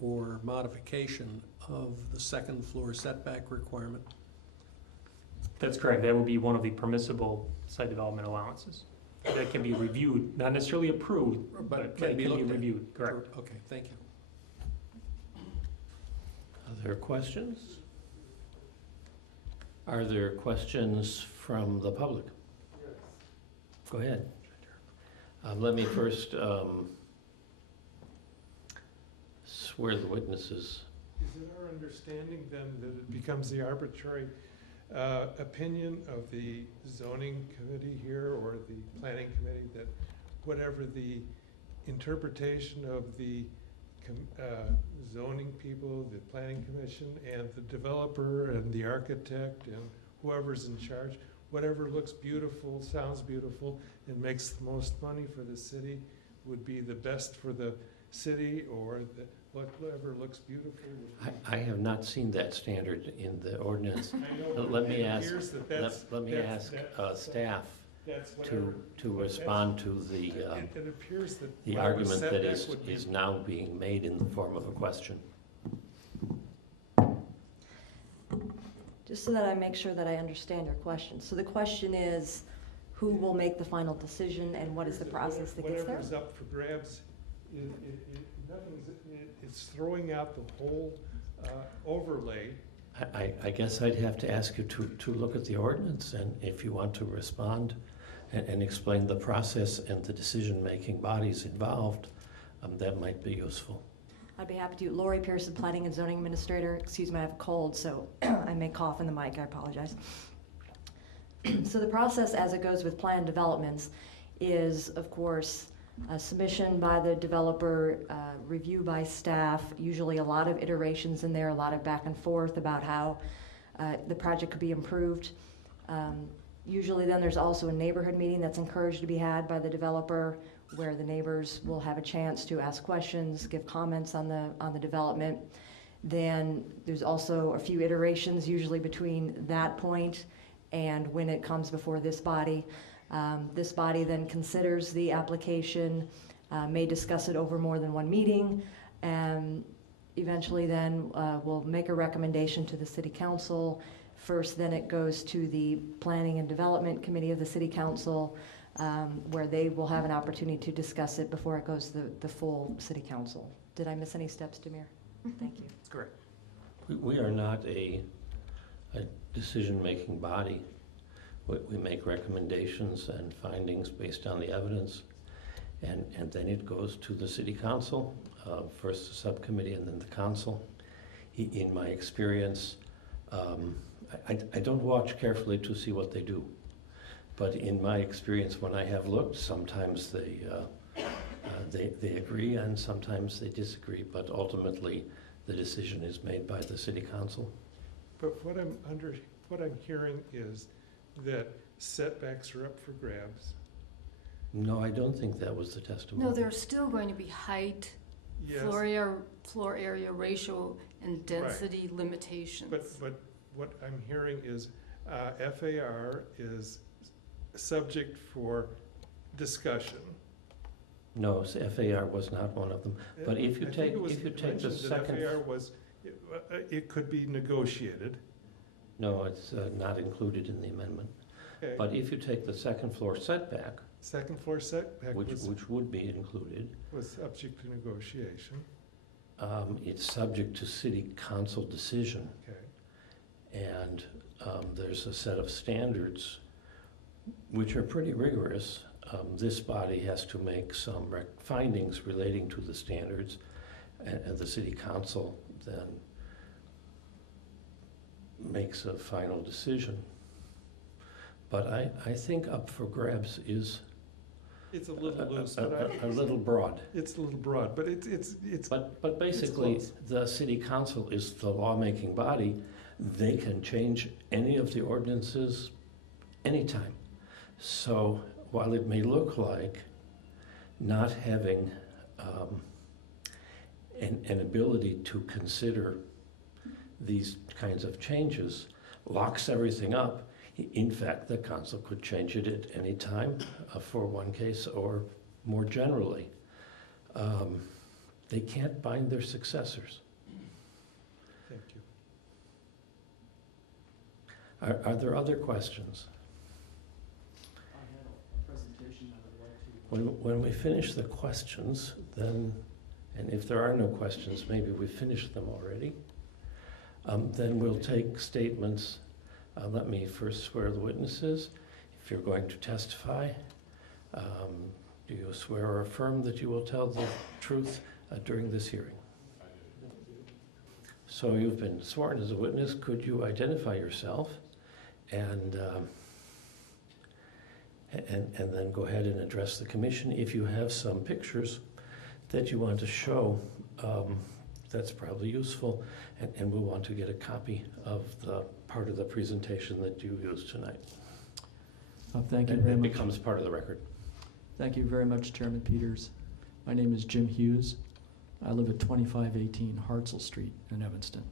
or modification of the second floor setback requirement? That's correct. That would be one of the permissible site development allowances. That can be reviewed, not necessarily approved, but can that be can be looked at. reviewed, correct. Okay, thank you. Other questions? Are there questions from the public? Go ahead. Let me first swear the witnesses. Is it our understanding then that it becomes the arbitrary opinion of the zoning committee here or the planning committee that whatever the interpretation of the zoning people, the planning commission, and the developer and the architect and whoever's in charge, whatever looks beautiful, sounds beautiful, and makes the most money for the city would be the best for the city, or whatever looks beautiful would be. I have not seen that standard in the ordinance. I know, Let me it ask, appears that that's- let me ask staff that's whatever. to respond to It appears that the whatever argument that setback would be- is now being made in the form of a question. Just so that I make sure that I understand your question. So the question is, who will make the final decision and what is the process that gets there? Whatever's up for grabs, it's throwing out the whole overlay. I guess I'd have to ask you to look at the ordinance, and if you want to respond and explain the process and the decision-making bodies involved, that might be useful. I'd be happy to. Lori Pearson, Planning and Zoning Administrator. Excuse me, I have a cold, so I may cough in the mic. I apologize. So the process as it goes with planned developments is, of course, a submission by the developer, review by staff, usually a lot of iterations in there, a lot of back and forth about how the project could be improved. Usually then there's also a neighborhood meeting that's encouraged to be had by the developer, where the neighbors will have a chance to ask questions, give comments on the development. Then there's also a few iterations usually between that point and when it comes before this body. This body then considers the application, may discuss it over more than one meeting, and eventually then will make a recommendation to the city council. First, then it goes to the Planning and Development Committee of the City Council, where they will have an opportunity to discuss it before it goes to the full City Council. Did I miss any steps, Demir? Thank you. That's correct. We are not a decision-making body. We make recommendations and findings based on the evidence, and then it goes to the city council, first the subcommittee and then the council. In my experience, I don't watch carefully to see what they do, but in my experience, when I have looked, sometimes they agree and sometimes they disagree, but ultimately the decision is made by the city council. But what I'm hearing is that setbacks are up for grabs. No, I don't think that was the testimony. No, there's still going to be height, Yes, floor area ratio, and density limitations. but what I'm hearing is FAR is subject for discussion. No, FAR was not one of them. But if you I think take- it was if you take the mentioned that second- FAR was, it could be negotiated. No, it's not included in the amendment. Okay. But if you take the second floor setback, Second floor setback which would be included, was subject to negotiation. it's subject to city council decision. Okay. And there's a set of standards which are pretty rigorous. This body has to make some findings relating to the standards, and the city council then makes a final decision. but I think up for grabs is It's a little loose, but a little broad. it's a little broad, but it's. But basically, close. the city council is the lawmaking body. They can change any of the ordinances anytime. So while it may look like not having an ability to consider these kinds of changes locks everything up, in fact, the council could change it at any time for one case or more generally. They can't bind their successors. Thank you. Are there other questions? I had a presentation I would like to. When we finish the questions, then, and if there are no questions, maybe we finished them already, then we'll take statements. Let me first swear the witnesses. If you're going to testify, do you swear or affirm that you will tell the truth during this hearing? So you've been sworn as a witness. Could you identify yourself and then go ahead and address the commission? If you have some pictures that you want to show, that's probably useful, and we'll want to get a copy of the part of the presentation that you used tonight. Thank you And very it much. becomes part of the record. Thank you very much, Chairman Peters. My name is Jim Hughes. I live at 2518 Hartzell Street in Evanston.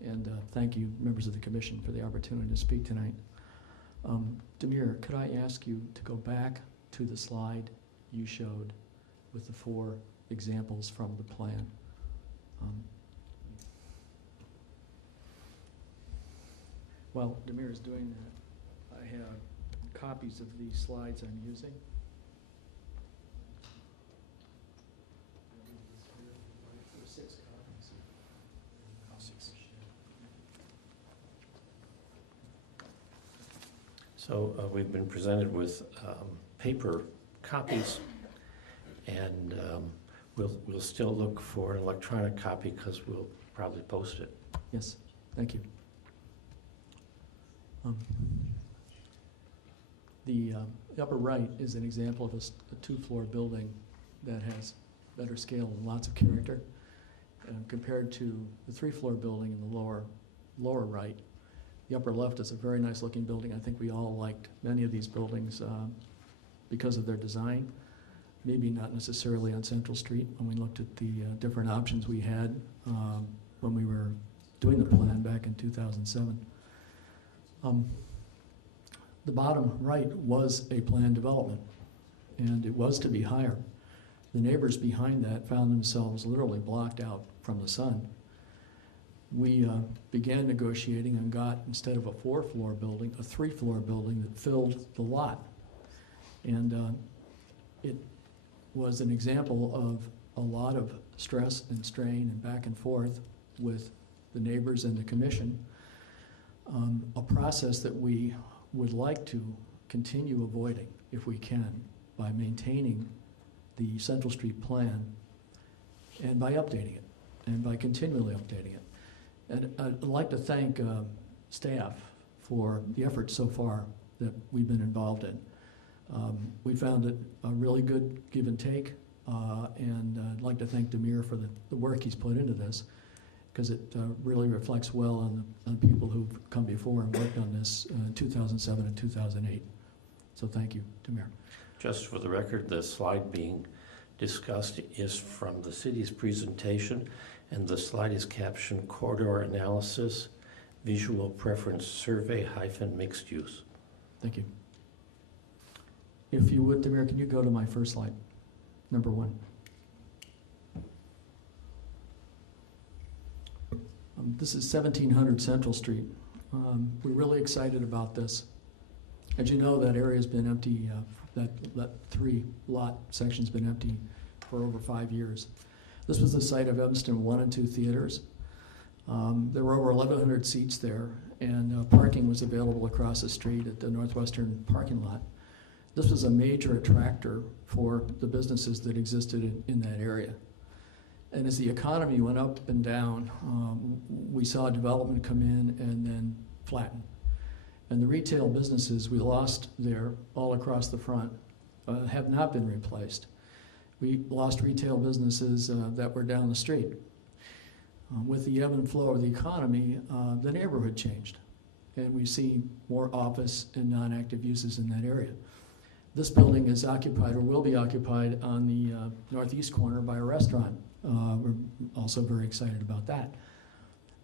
And thank you, members of the commission, for the opportunity to speak tonight. Demir, could I ask you to go back to the slide you showed with the 4 examples from the plan? While Demir is doing that, I have copies of these slides I'm using. There are 6 copies. So we've been presented with paper copies, and we'll still look for an electronic copy because we'll probably post it. Yes, thank you. The upper right is an example of a 2-floor building that has better scale and lots of character, compared to the 3-floor building in the lower right. The upper left is a very nice looking building. I think we all liked many of these buildings because of their design. Maybe not necessarily on Central Street when we looked at the different options we had when we were doing the plan back in 2007. The bottom right was a planned development, and it was to be higher. The neighbors behind that found themselves literally blocked out from the sun. We began negotiating and got, instead of a 4-floor building, a 3-floor building that filled the lot. And it was an example of a lot of stress and strain and back and forth with the neighbors and the commission. A process that we would like to continue avoiding, if we can, by maintaining the Central Street plan and by updating it, and by continually updating it. And I'd like to thank staff for the effort so far that we've been involved in. We found it a really good give and take, and I'd like to thank Demir for the work he's put into this, because it really reflects well on people who've come before and worked on this in 2007 and 2008. So thank you, Demir. Just for the record, the slide being discussed is from the city's presentation, and the slide is captioned Corridor Analysis, Visual Preference Survey - Mixed Use. Thank you. If you would, Demir, can you go to my first slide, number 1? This is 1700 Central Street. We're really excited about this. As you know, that area's been empty, that 3-lot section's been empty for over 5 years. This was the site of Evanston 1 and 2 theaters. There were over 1,100 seats there, and parking was available across the street at the Northwestern parking lot. This was a major attractor for the businesses that existed in that area. And as the economy went up and down, we saw development come in and then flatten. And the retail businesses we lost there all across the front have not been replaced. We lost retail businesses that were down the street. With the ebb and flow of the economy, the neighborhood changed, and we see more office and non-active uses in that area. This building is occupied, or will be occupied, on the northeast corner by a restaurant. We're also very excited about that.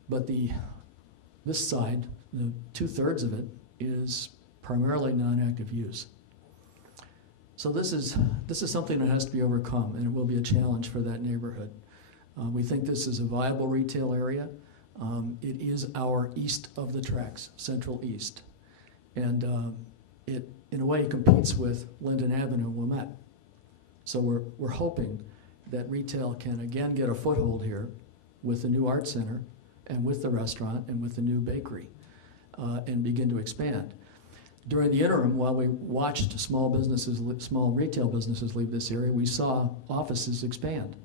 But this side, the 2/3 of it, is primarily non-active use. So this is something that has to be overcome, and it will be a challenge for that neighborhood. We think this is a viable retail area. It is our east of the tracks, Central East. And it, in a way, competes with Linden Avenue and Wilmette. So we're hoping that retail can again get a foothold here with the new art center and with the restaurant and with the new bakery and begin to expand. During the interim, while we watched small retail businesses leave this area, we saw offices expand.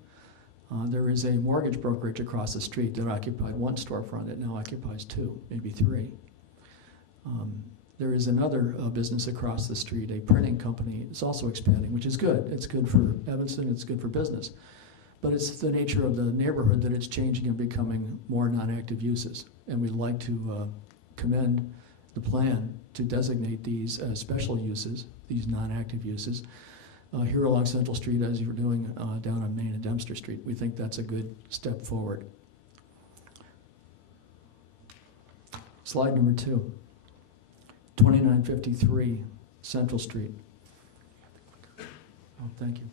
There is a mortgage brokerage across the street that occupied one storefront. It now occupies 2, maybe 3. There is another business across the street, a printing company. It's also expanding, which is good. It's good for Evanston. It's good for business. But it's the nature of the neighborhood that it's changing and becoming more non-active uses. And we'd like to commend the plan to designate these as special uses, these non-active uses, here along Central Street, as you were doing down on Main and Dempster Street. We think that's a good step forward. Slide number 2, 2953 Central Street. Oh, thank you.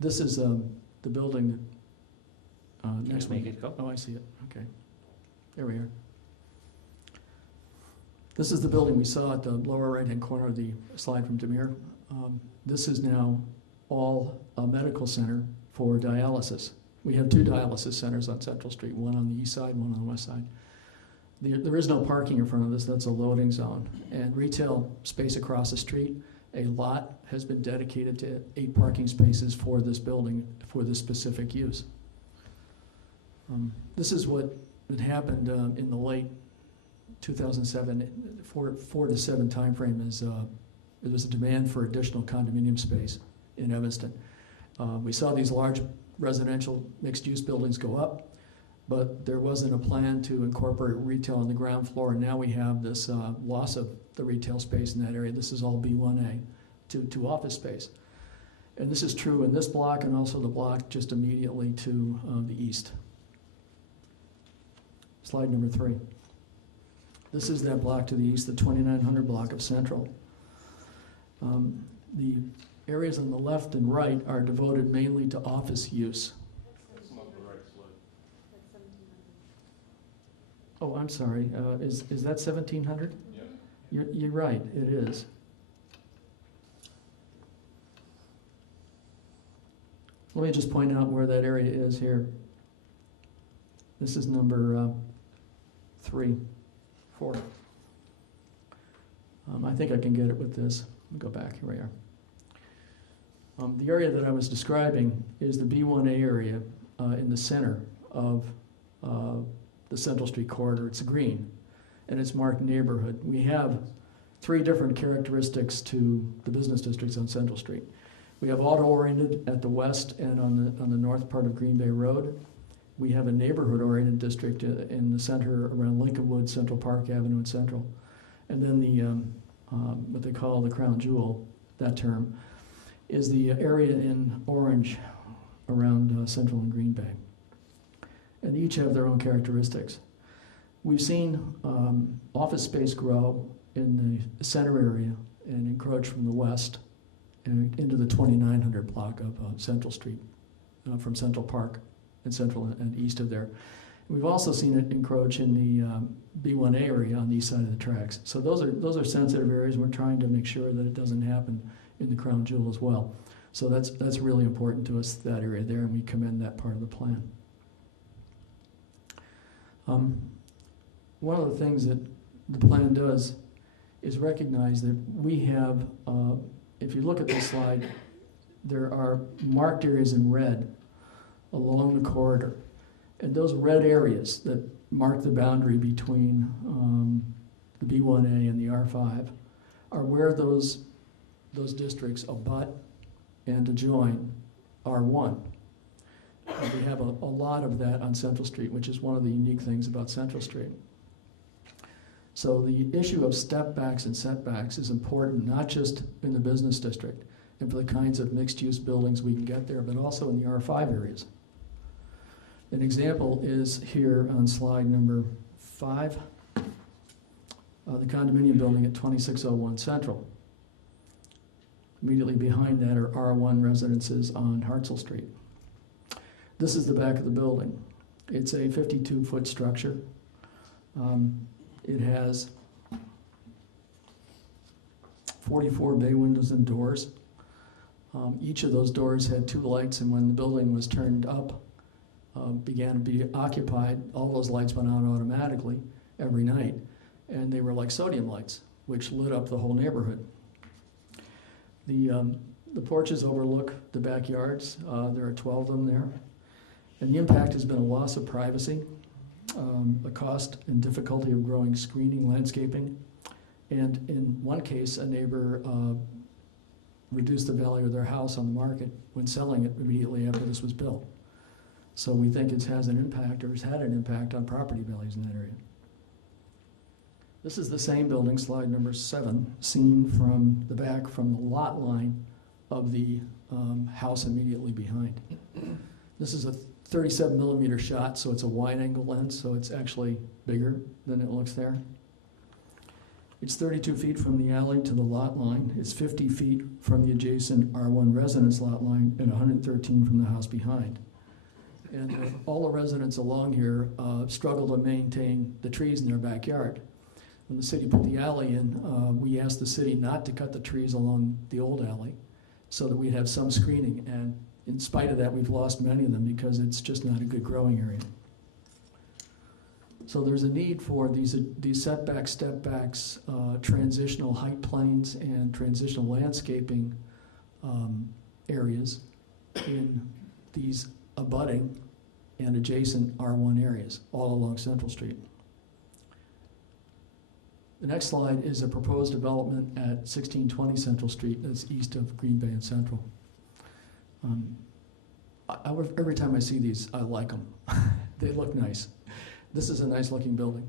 This is the building that next Make week. it go. Oh, I see it. Okay. There we are. This is the building we saw at the lower right-hand corner of the slide from Demir. This is now all a medical center for dialysis. We have 2 dialysis centers on Central Street, one on the east side, one on the west side. There is no parking in front of this. That's a loading zone. And retail space across the street, a lot has been dedicated to 8 parking spaces for this building for this specific use. This is what had happened in the late 2007, 4 to 7 timeframe. Is there was a demand for additional condominium space in Evanston. We saw these large residential mixed-use buildings go up, but there wasn't a plan to incorporate retail on the ground floor, and now we have this loss of the retail space in that area. This is all B1A to office space. And this is true in this block and also the block just immediately to the east. Slide number 3. This is that block to the east, the 2900 block of Central. The areas on the left and right are devoted mainly to office use. Oh, I'm sorry. Is that 1700? Yeah. You're right. It is. Let me just point out where that area is here. This is number 3, 4. I think I can get it with this. Go back. Here we are. The area that I was describing is the B1A area in the center of the Central Street corridor. It's green, and it's marked neighborhood. We have 3 different characteristics to the business districts on Central Street. We have auto-oriented at the west and on the north part of Green Bay Road. We have a neighborhood-oriented district in the center around Lincolnwood, Central Park Avenue, and Central. And then the what they call the crown jewel, that term, is the area in orange around Central and Green Bay. And they each have their own characteristics. We've seen office space grow in the center area and encroach from the west and into the 2900 block of Central Street, from Central Park and Central and east of there. We've also seen it encroach in the B1A area on the east side of the tracks. So those are sensitive areas. We're trying to make sure that it doesn't happen in the crown jewel as well. So that's really important to us, that area there, and we commend that part of the plan. One of the things that the plan does is recognize that we have, if you look at this slide, there are marked areas in red along the corridor. And those red areas that mark the boundary between the B1A and the R5 are where those districts abut and adjoin R1. And we have a lot of that on Central Street, which is one of the unique things about Central Street. So the issue of step backs and setbacks is important, not just in the business district and for the kinds of mixed-use buildings we can get there, but also in the R5 areas. An example is here on slide number 5, the condominium building at 2601 Central. Immediately behind that are R1 residences on Hartzell Street. This is the back of the building. It's a 52-foot structure. It has 44 bay windows and doors. Each of those doors had 2 lights, and when the building was turned up, began to be occupied, all those lights went out automatically every night, and they were like sodium lights, which lit up the whole neighborhood. The porches overlook the backyards. There are 12 of them there. And the impact has been a loss of privacy, the cost and difficulty of growing screening landscaping, and in one case, a neighbor reduced the value of their house on the market when selling it immediately after this was built. So we think it has an impact, or has had an impact on property values in that area. This is the same building, slide number 7, seen from the back from the lot line of the house immediately behind. This is a 37 millimeter shot, so it's a wide angle lens, so it's actually bigger than it looks there. It's 32 feet from the alley to the lot line. It's 50 feet from the adjacent R1 residence lot line and 113 from the house behind. And all the residents along here struggle to maintain the trees in their backyard. When the city put the alley in, we asked the city not to cut the trees along the old alley so that we'd have some screening. And in spite of that, we've lost many of them because it's just not a good growing area. So there's a need for these setbacks, step backs, transitional height planes, and transitional landscaping areas in these abutting and adjacent R1 areas all along Central Street. The next slide is a proposed development at 1620 Central Street that's east of Green Bay and Central. Every time I see these, I like them. They look nice. This is a nice looking building.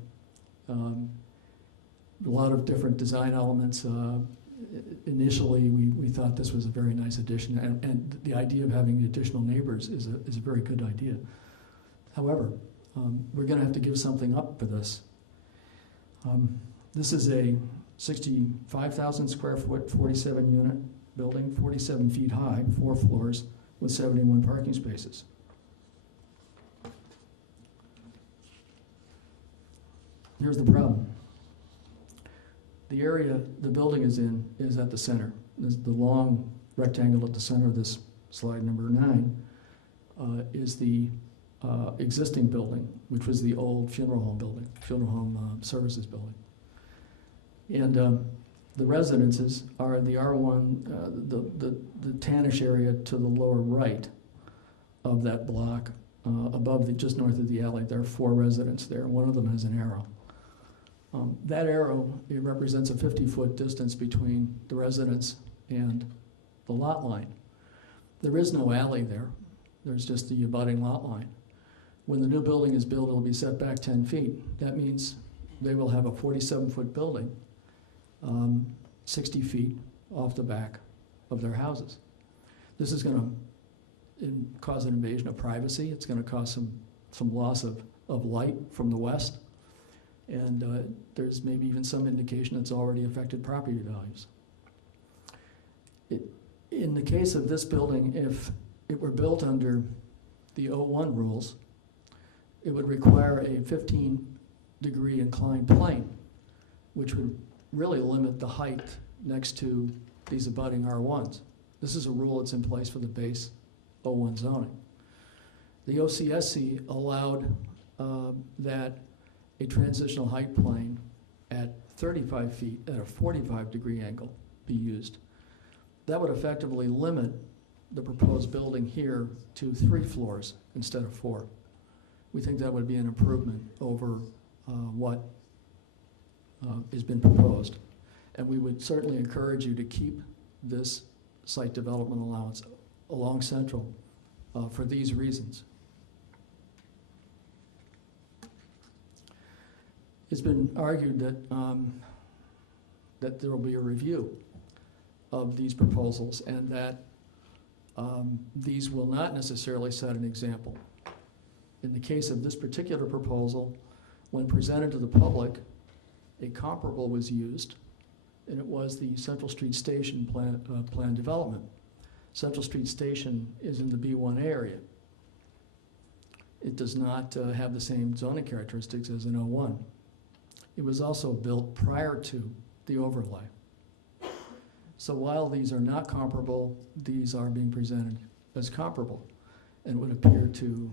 A lot of different design elements. Initially, we thought this was a very nice addition, and the idea of having additional neighbors is a very good idea. However, we're going to have to give something up for this. This is a 65,000 square foot, 47 unit building, 47 feet high, 4 floors, with 71 parking spaces. Here's the problem. The area the building is in is at the center. The long rectangle at the center of this slide number 9 is the existing building, which was the old funeral home building, funeral home services building. And the residences are in the R1, the tannish area to the lower right of that block, above just north of the alley. There are 4 residents there. One of them has an arrow. That arrow, it represents a 50-foot distance between the residence and the lot line. There is no alley there. There's just the abutting lot line. When the new building is built, it'll be set back 10 feet. That means they will have a 47-foot building 60 feet off the back of their houses. This is going to cause an invasion of privacy. It's going to cause some loss of light from the west. And there's maybe even some indication it's already affected property values. In the case of this building, if it were built under the 01 rules, it would require a 15-degree inclined plane, which would really limit the height next to these abutting R1s. This is a rule that's in place for the base 01 zoning. The OCSC allowed that a transitional height plane at 35 feet at a 45-degree angle be used. That would effectively limit the proposed building here to 3 floors instead of 4. We think that would be an improvement over what has been proposed. And we would certainly encourage you to keep this site development allowance along Central for these reasons. It's been argued that there will be a review of these proposals and that these will not necessarily set an example. In the case of this particular proposal, when presented to the public, a comparable was used, and it was the Central Street Station plan development. Central Street Station is in the B1 area. It does not have the same zoning characteristics as an O1. It was also built prior to the overlay. So while these are not comparable, these are being presented as comparable and would appear to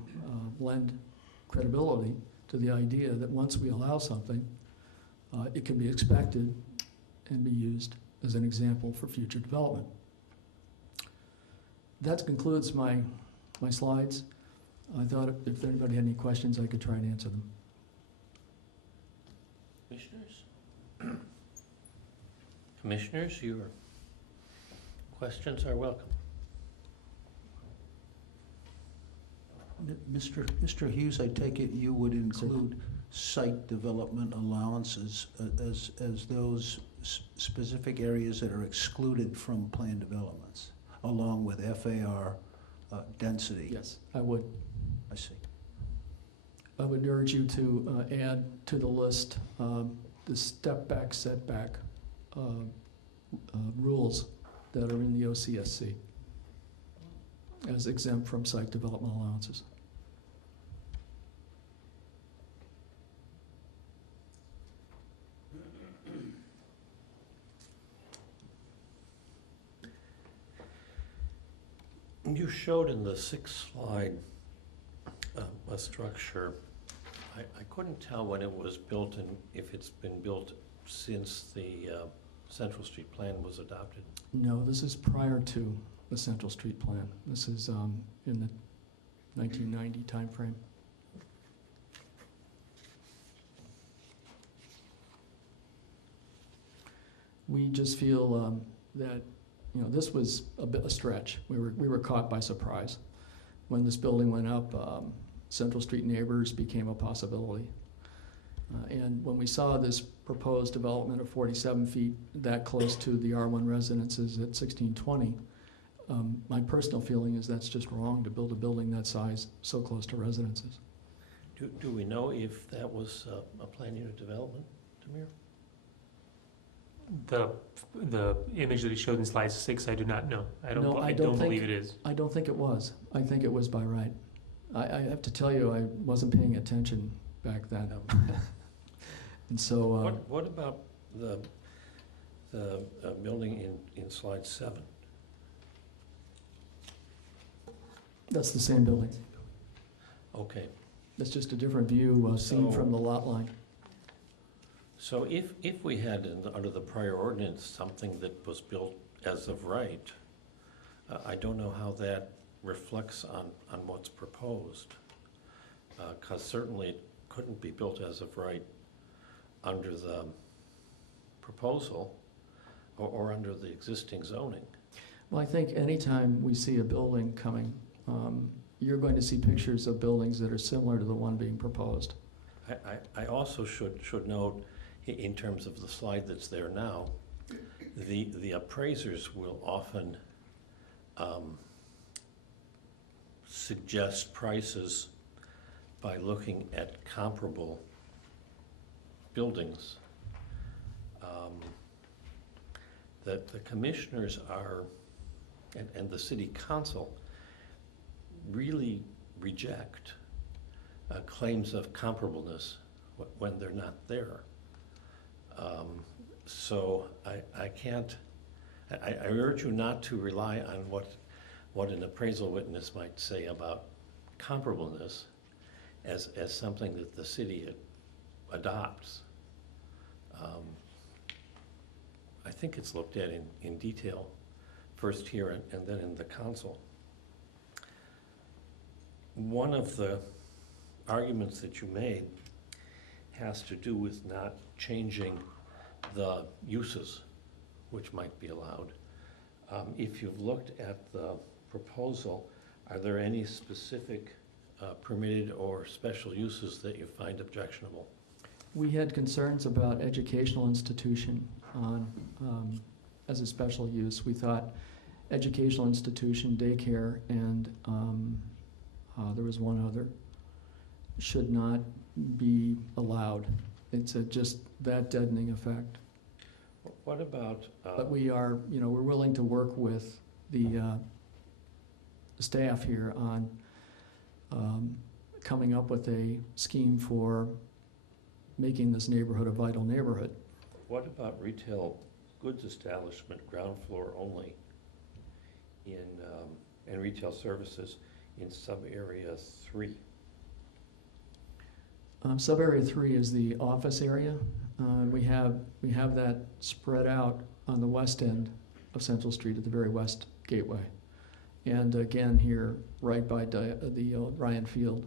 lend credibility to the idea that once we allow something, it can be expected and be used as an example for future development. That concludes my slides. I thought if anybody had any questions, I could try and answer them. Commissioners? Commissioners, your questions are welcome. Mr. Hughes, I take it you would include site development allowances as those specific areas that are excluded from planned developments, along with FAR density? Yes, I would. I see. I would urge you to add to the list the step-back setback rules that are in the OCSC as exempt from site development allowances. You showed in the sixth slide a structure. I couldn't tell when it was built and if it's been built since the Central Street plan was adopted. No, this is prior to the Central Street plan. This is in the 1990 timeframe. We just feel that this was a bit of a stretch. We were caught by surprise. When this building went up, Central Street neighbors became a possibility. And when we saw this proposed development of 47 feet that close to the R1 residences at 1620, my personal feeling is that's just wrong to build a building that size so close to residences. Do we know if that was a planned unit development, Demir? The image that he showed in slide 6, I do not know. I don't think, believe it is. I don't think it was. I think it was by right. I have to tell you, I wasn't paying attention back then. And so. What about the building in slide 7? That's the same building. Okay. That's just a different view seen So- from the lot line. So if we had under the prior ordinance something that was built as of right, I don't know how that reflects on what's proposed. Because certainly it couldn't be built as of right under the proposal or under the existing zoning. Well, I think anytime we see a building coming, you're going to see pictures of buildings that are similar to the one being proposed. I also should note, in terms of the slide that's there now, the appraisers will often suggest prices by looking at comparable buildings. That the commissioners are, and the city council, really reject claims of comparableness when they're not there. So I can't, I urge you not to rely on what an appraisal witness might say about comparableness as something that the city adopts. I think it's looked at in detail, first here and then in the council. One of the arguments that you made has to do with not changing the uses which might be allowed. If you've looked at the proposal, are there any specific permitted or special uses that you find objectionable? We had concerns about educational institution on, as a special use. We thought educational institution, daycare, and there was one other, should not be allowed. It's just that deadening effect. What about? But we are, we're willing to work with the staff here on coming up with a scheme for making this neighborhood a vital neighborhood. What about retail goods establishment, ground floor only, and retail services in sub-area 3? Sub-area 3 is the office area. We have that spread out on the west end of Central Street at the very west gateway. And again here, right by the Ryan Field.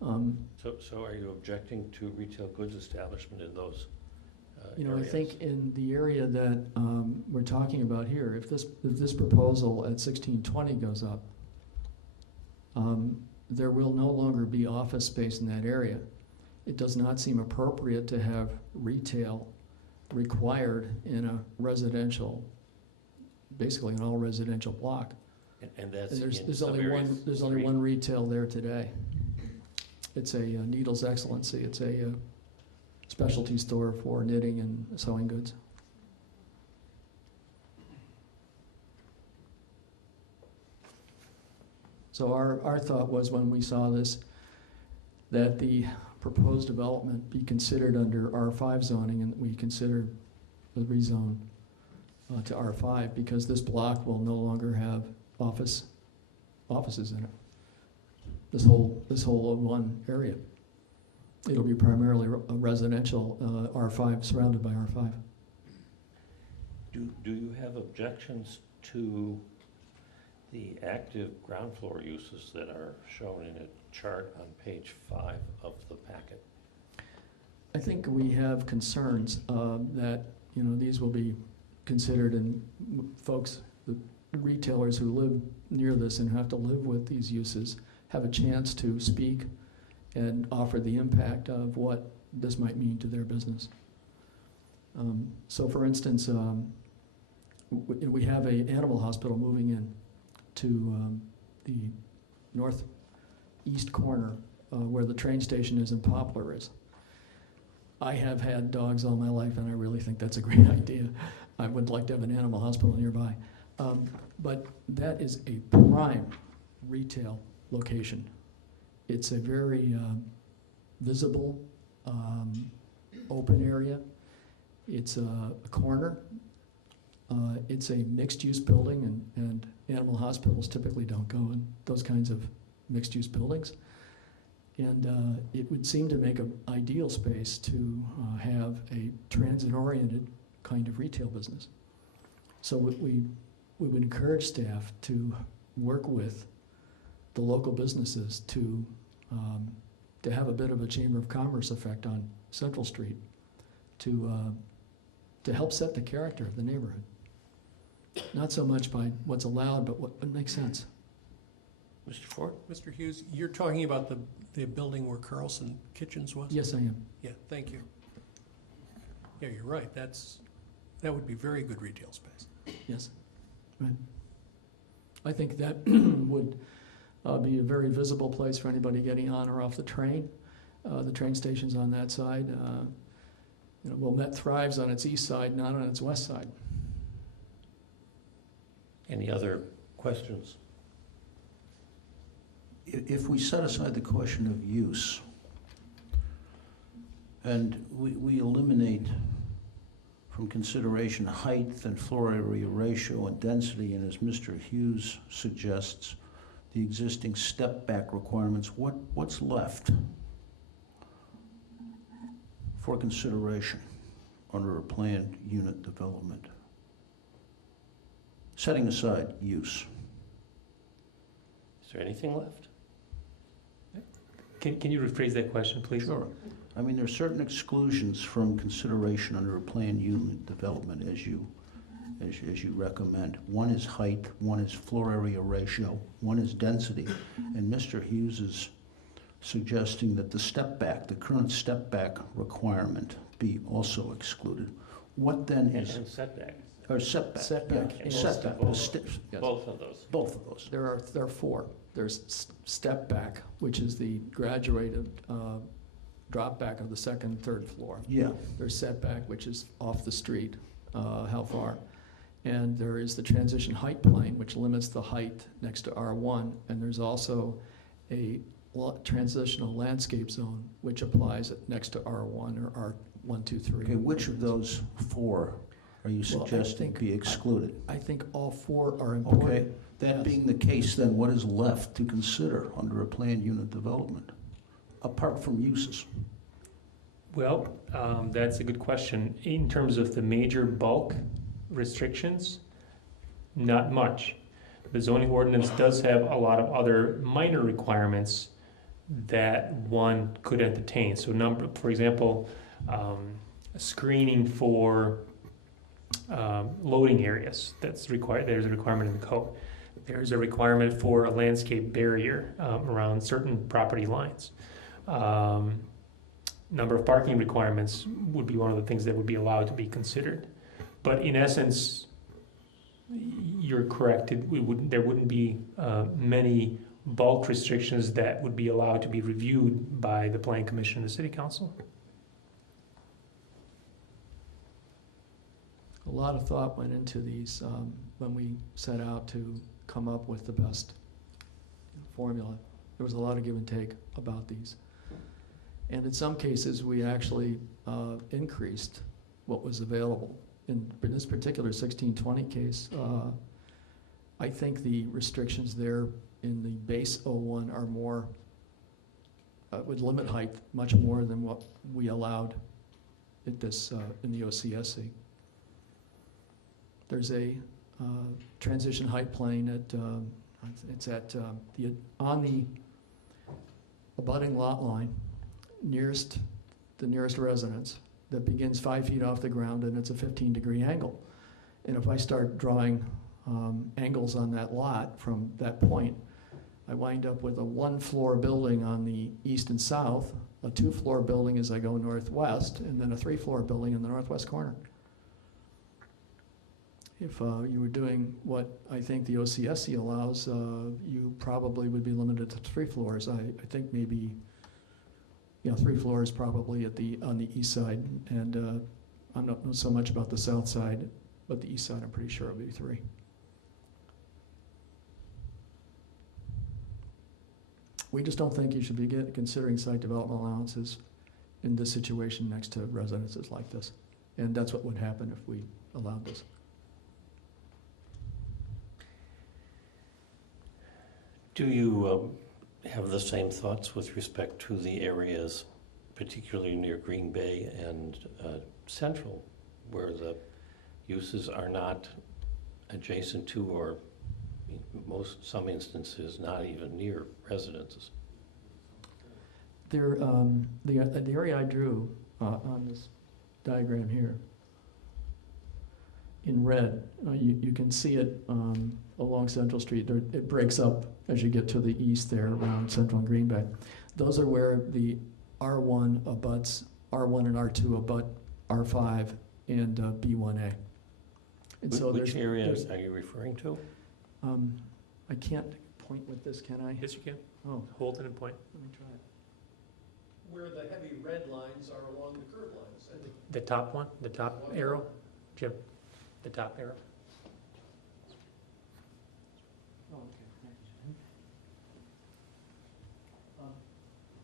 So are you objecting to retail goods establishment in those I areas? think in the area that we're talking about here, if this proposal at 1620 goes up, there will no longer be office space in that area. It does not seem appropriate to have retail required in a residential, basically an all residential block. And that's And in there's sub-area only 3? one retail there today. It's a Needles Excellency. It's a specialty store for knitting and sewing goods. So our thought was when we saw this, that the proposed development be considered under R5 zoning, and we considered the rezone to R5 because this block will no longer have offices in it. This whole one area. It'll be primarily a residential R5, surrounded by R5. Do you have objections to the active ground floor uses that are shown in a chart on page 5 of the packet? I think we have concerns that these will be considered, and folks, the retailers who live near this and have to live with these uses have a chance to speak and offer the impact of what this might mean to their business. So for instance, we have an animal hospital moving in to the northeast corner where the train station is and Poplar is. I have had dogs all my life, and I really think that's a great idea. I would like to have an animal hospital nearby. But that is a prime retail location. It's a very visible, open area. It's a corner. It's a mixed-use building, and animal hospitals typically don't go in those kinds of mixed-use buildings. And it would seem to make an ideal space to have a transit-oriented kind of retail business. So we would encourage staff to work with the local businesses to have a bit of a Chamber of Commerce effect on Central Street to help set the character of the neighborhood. Not so much by what's allowed, but what makes sense. Mr. Ford? Mr. Hughes, you're talking about the building where Carlson Kitchens was? Yes, I am. Yeah, thank you. Yeah, you're right. That would be very good retail space. Yes, right. I think that would be a very visible place for anybody getting on or off the train. The train station's on that side. Wilmette thrives on its east side, not on its west side. Any other questions? If we set aside the question of use and we eliminate from consideration height and floor area ratio and density, and as Mr. Hughes suggests, the existing step back requirements, what's left for consideration under a planned unit development? Setting aside use. Is there anything left? Can you rephrase that question, please? Sure. I mean, there are certain exclusions from consideration under a planned unit development as you recommend. One is height, one is floor area ratio, one is density, and Mr. Hughes is suggesting that the current step back requirement be also excluded. What then is, And setback, or setback? Setback yeah, and setback, both. Yes. both of those. both of those. There are four. There's step back, which is the graduated drop back of the second and third floor. Yeah, There's setback, which is off the street, how far. And there is the transition height plane, which limits the height next to R1. And there's also a transitional landscape zone, which applies next to R1 or R1, 2, 3. okay, which of those four are you Well, I suggesting think- be excluded? I think all four are Okay, important. that Yes. being the case, then what is left to consider under a planned unit development, apart from uses? Well, that's a good question. In terms of the major bulk restrictions, not much. The zoning ordinance does have a lot of other minor requirements that one could entertain. So for example, screening for loading areas, that's required. There's a requirement in the code. There's a requirement for a landscape barrier around certain property lines. Number of parking requirements would be one of the things that would be allowed to be considered. But in essence, you're correct. There wouldn't be many bulk restrictions that would be allowed to be reviewed by the Plan Commission and the City Council. A lot of thought went into these when we set out to come up with the best formula. There was a lot of give and take about these. And in some cases, we actually increased what was available. In this particular 1620 case, I think the restrictions there in the base 01 are more, would limit height much more than what we allowed at this, in the OCSC. There's a transition height plane at, it's at on the abutting lot line, the nearest residence, that begins 5 feet off the ground, and it's a 15-degree angle. And if I start drawing angles on that lot from that point, I wind up with a 1-floor building on the east and south, a 2-floor building as I go northwest, and then a 3-floor building in the northwest corner. If you were doing what I think the OCSC allows, you probably would be limited to 3 floors. I think maybe, 3 floors probably on the east side, and I don't know so much about the south side, but the east side I'm pretty sure it would be 3. We just don't think you should be considering site development allowances in this situation next to residences like this, and that's what would happen if we allowed this. Do you have the same thoughts with respect to the areas, particularly near Green Bay and Central, where the uses are not adjacent to, or some instances, not even near residences? There, the area I drew on this diagram here in red, you can see it along Central Street. It breaks up as you get to the east there around Central and Green Bay. Those are where the R1 abuts, R1 and R2 abut R5 and B1A. And so Which areas are you referring to? I can't point with this, can I? Yes, you can. Oh, Hold it in point. let me try it. Where the heavy red lines are along the curb lines. I think. The top one, the top arrow, Jim, the top arrow. Oh, okay, thanks.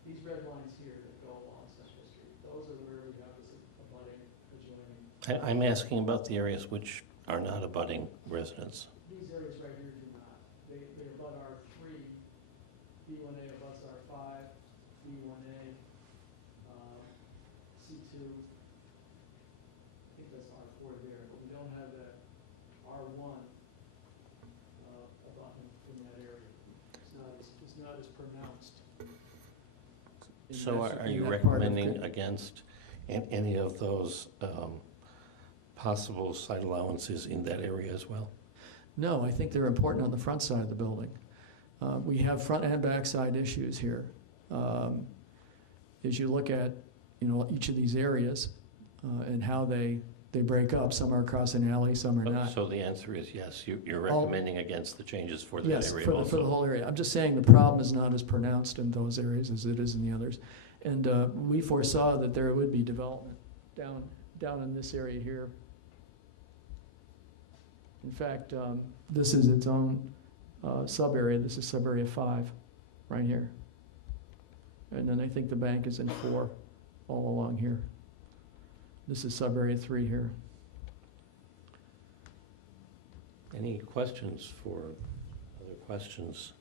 These red lines here that go along Central Street, those are where we have this abutting, adjoining. I'm asking about the areas which are not abutting residents. These areas right here do not. They abut R3, B1A abuts R5, B1A, C2. I think that's R4 there, but we don't have that R1 abutment in that area. It's not as pronounced. So are you in that part of recommending the- against any of those possible site allowances in that area as well? No, I think they're important on the front side of the building. We have front and back side issues here. As you look at, each of these areas and how they break up, some are across an alley, some are not. So the answer is yes, you're All- recommending against the changes for that Yes, area for the also? whole area. I'm just saying the problem is not as pronounced in those areas as it is in the others. And we foresaw that there would be development down in this area here. In fact, this is its own sub-area. This is sub-area 5, right here. And then I think the bank is in 4, all along here. This is sub-area 3 here. Any questions for other questions?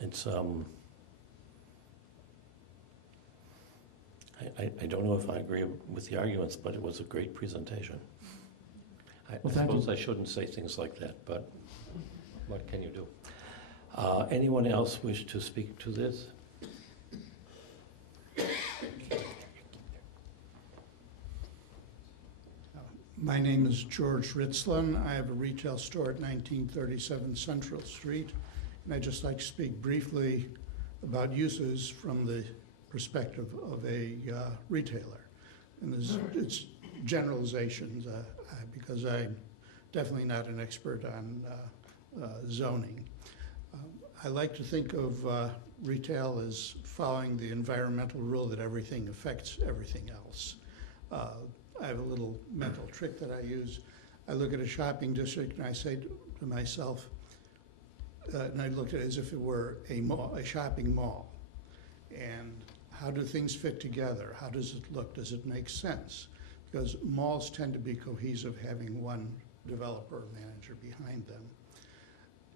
It's, I don't know if I agree with the arguments, but it was a great presentation. I Well, thank you. suppose I shouldn't say things like that, but what can you do? Anyone else wish to speak to this? My name is George Ritzlin. I have a retail store at 1937 Central Street, and I'd just like to speak briefly about uses from the perspective of a retailer. And it's generalizations because I'm definitely not an expert on zoning. I like to think of retail as following the environmental rule that everything affects everything else. I have a little mental trick that I use. I look at a shopping district and I say to myself, and I look at it as if it were a shopping mall. And how do things fit together? How does it look? Does it make sense? Because malls tend to be cohesive, having one developer or manager behind them.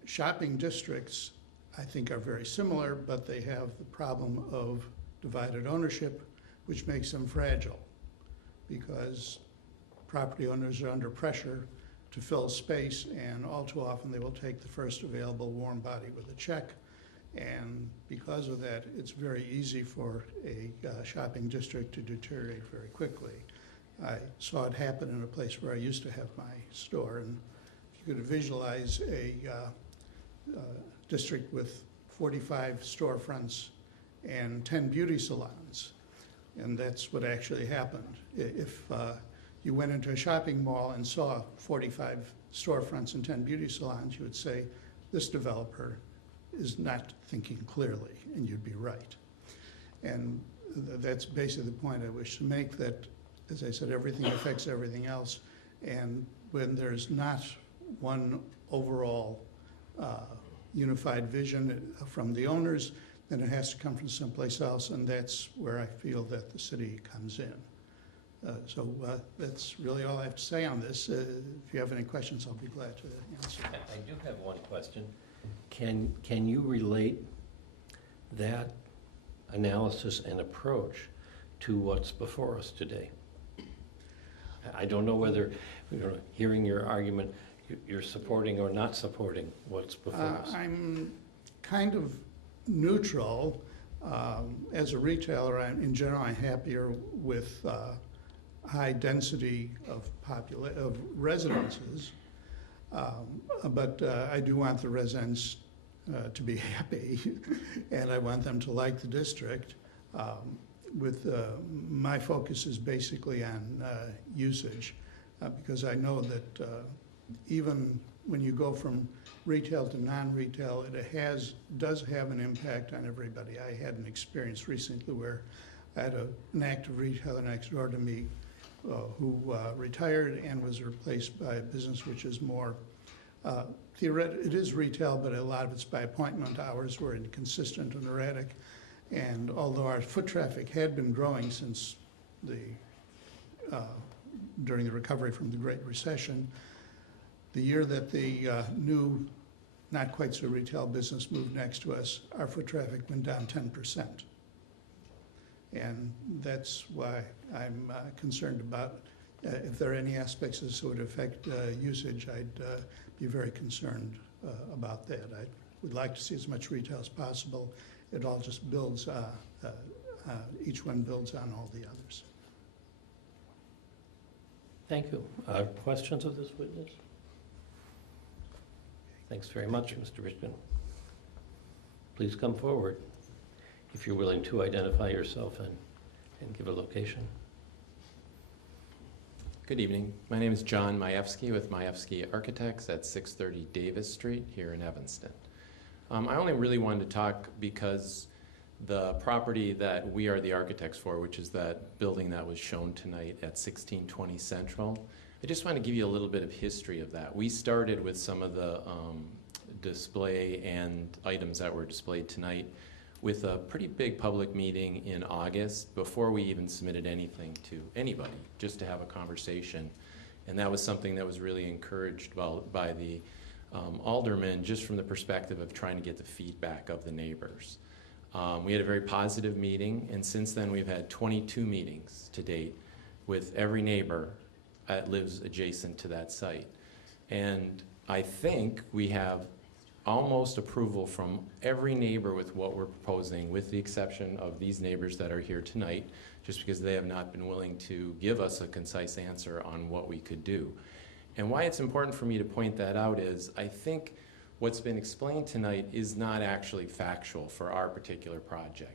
Shopping districts, I think, are very similar, but they have the problem of divided ownership, which makes them fragile, because property owners are under pressure to fill space, and all too often they will take the first available warm body with a check. And because of that, it's very easy for a shopping district to deteriorate very quickly. I saw it happen in a place where I used to have my store, and if you could visualize a district with 45 storefronts and 10 beauty salons, and that's what actually happened. If you went into a shopping mall and saw 45 storefronts and 10 beauty salons, you would say, this developer is not thinking clearly, and you'd be right. And that's basically the point I wish to make, that, as I said, everything affects everything else, and when there's not one overall unified vision from the owners, then it has to come from someplace else, and that's where I feel that the city comes in. So that's really all I have to say on this. If you have any questions, I'll be glad to answer. I do have one question. Can you relate that analysis and approach to what's before us today? I don't know whether, hearing your argument, you're supporting or not supporting what's before us. I'm kind of neutral. As a retailer, in general, I'm happier with high density of residences, but I do want the residents to be happy, and I want them to like the district. My focus is basically on usage, because I know that even when you go from retail to non-retail, it does have an impact on everybody. I had an experience recently where I had an active retailer next door to me who retired and was replaced by a business which is more it is retail, but a lot of it's by appointment. Hours were inconsistent and erratic. And although our foot traffic had been growing since during the recovery from the Great Recession, the year that the new, not quite so retail business moved next to us, our foot traffic went down 10%. And that's why I'm concerned about if there are any aspects that would affect usage, I'd be very concerned about that. I would like to see as much retail as possible, it all just builds, each one builds on all the others. Thank you. Questions of this witness? Thanks very much, Mr. Richmond. Please come forward if you're willing to identify yourself and give a location. Good evening. My name is John Majewski with Majewski Architects at 630 Davis Street here in Evanston. I only really wanted to talk because the property that we are the architects for, which is that building that was shown tonight at 1620 Central, I just want to give you a little bit of history of that. We started with some of the display and items that were displayed tonight with a pretty big public meeting in August before we even submitted anything to anybody, just to have a conversation. And that was something that was really encouraged by the aldermen, just from the perspective of trying to get the feedback of the neighbors. We had a very positive meeting, and since then we've had 22 meetings to date with every neighbor that lives adjacent to that site. And I think we have almost approval from every neighbor with what we're proposing, with the exception of these neighbors that are here tonight, just because they have not been willing to give us a concise answer on what we could do. And why it's important for me to point that out is I think what's been explained tonight is not actually factual for our particular project.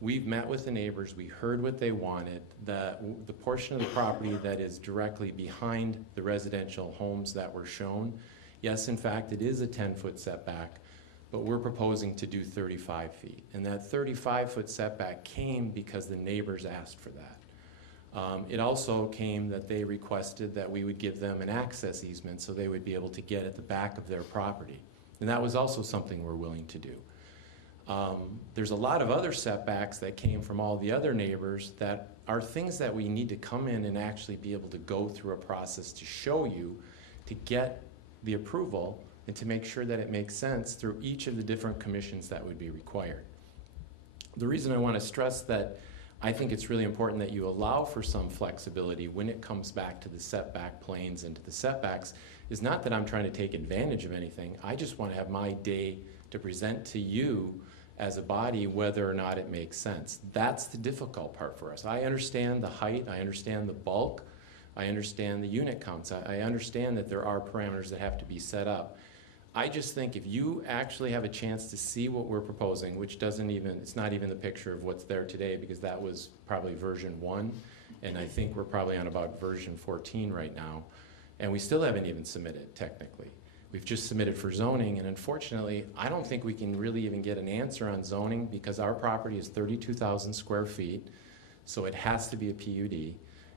We've met with the neighbors, we heard what they wanted. The portion of the property that is directly behind the residential homes that were shown, yes, in fact, it is a 10-foot setback, but we're proposing to do 35 feet. And that 35-foot setback came because the neighbors asked for that. It also came that they requested that we would give them an access easement so they would be able to get at the back of their property. And that was also something we're willing to do. There's a lot of other setbacks that came from all the other neighbors that are things that we need to come in and actually be able to go through a process to show you, to get the approval and to make sure that it makes sense through each of the different commissions that would be required. The reason I want to stress that I think it's really important that you allow for some flexibility when it comes back to the setback planes and to the setbacks is not that I'm trying to take advantage of anything. I just want to have my day to present to you as a body whether or not it makes sense. That's the difficult part for us. I understand the height, I understand the bulk, I understand the unit counts. I understand that there are parameters that have to be set up. I just think if you actually have a chance to see what we're proposing, which doesn't even, it's not even the picture of what's there today because that was probably version 1, and I think we're probably on about version 14 right now, and we still haven't even submitted technically. We've just submitted for zoning, and unfortunately, I don't think we can really even get an answer on zoning because our property is 32,000 square feet, so it has to be a PUD.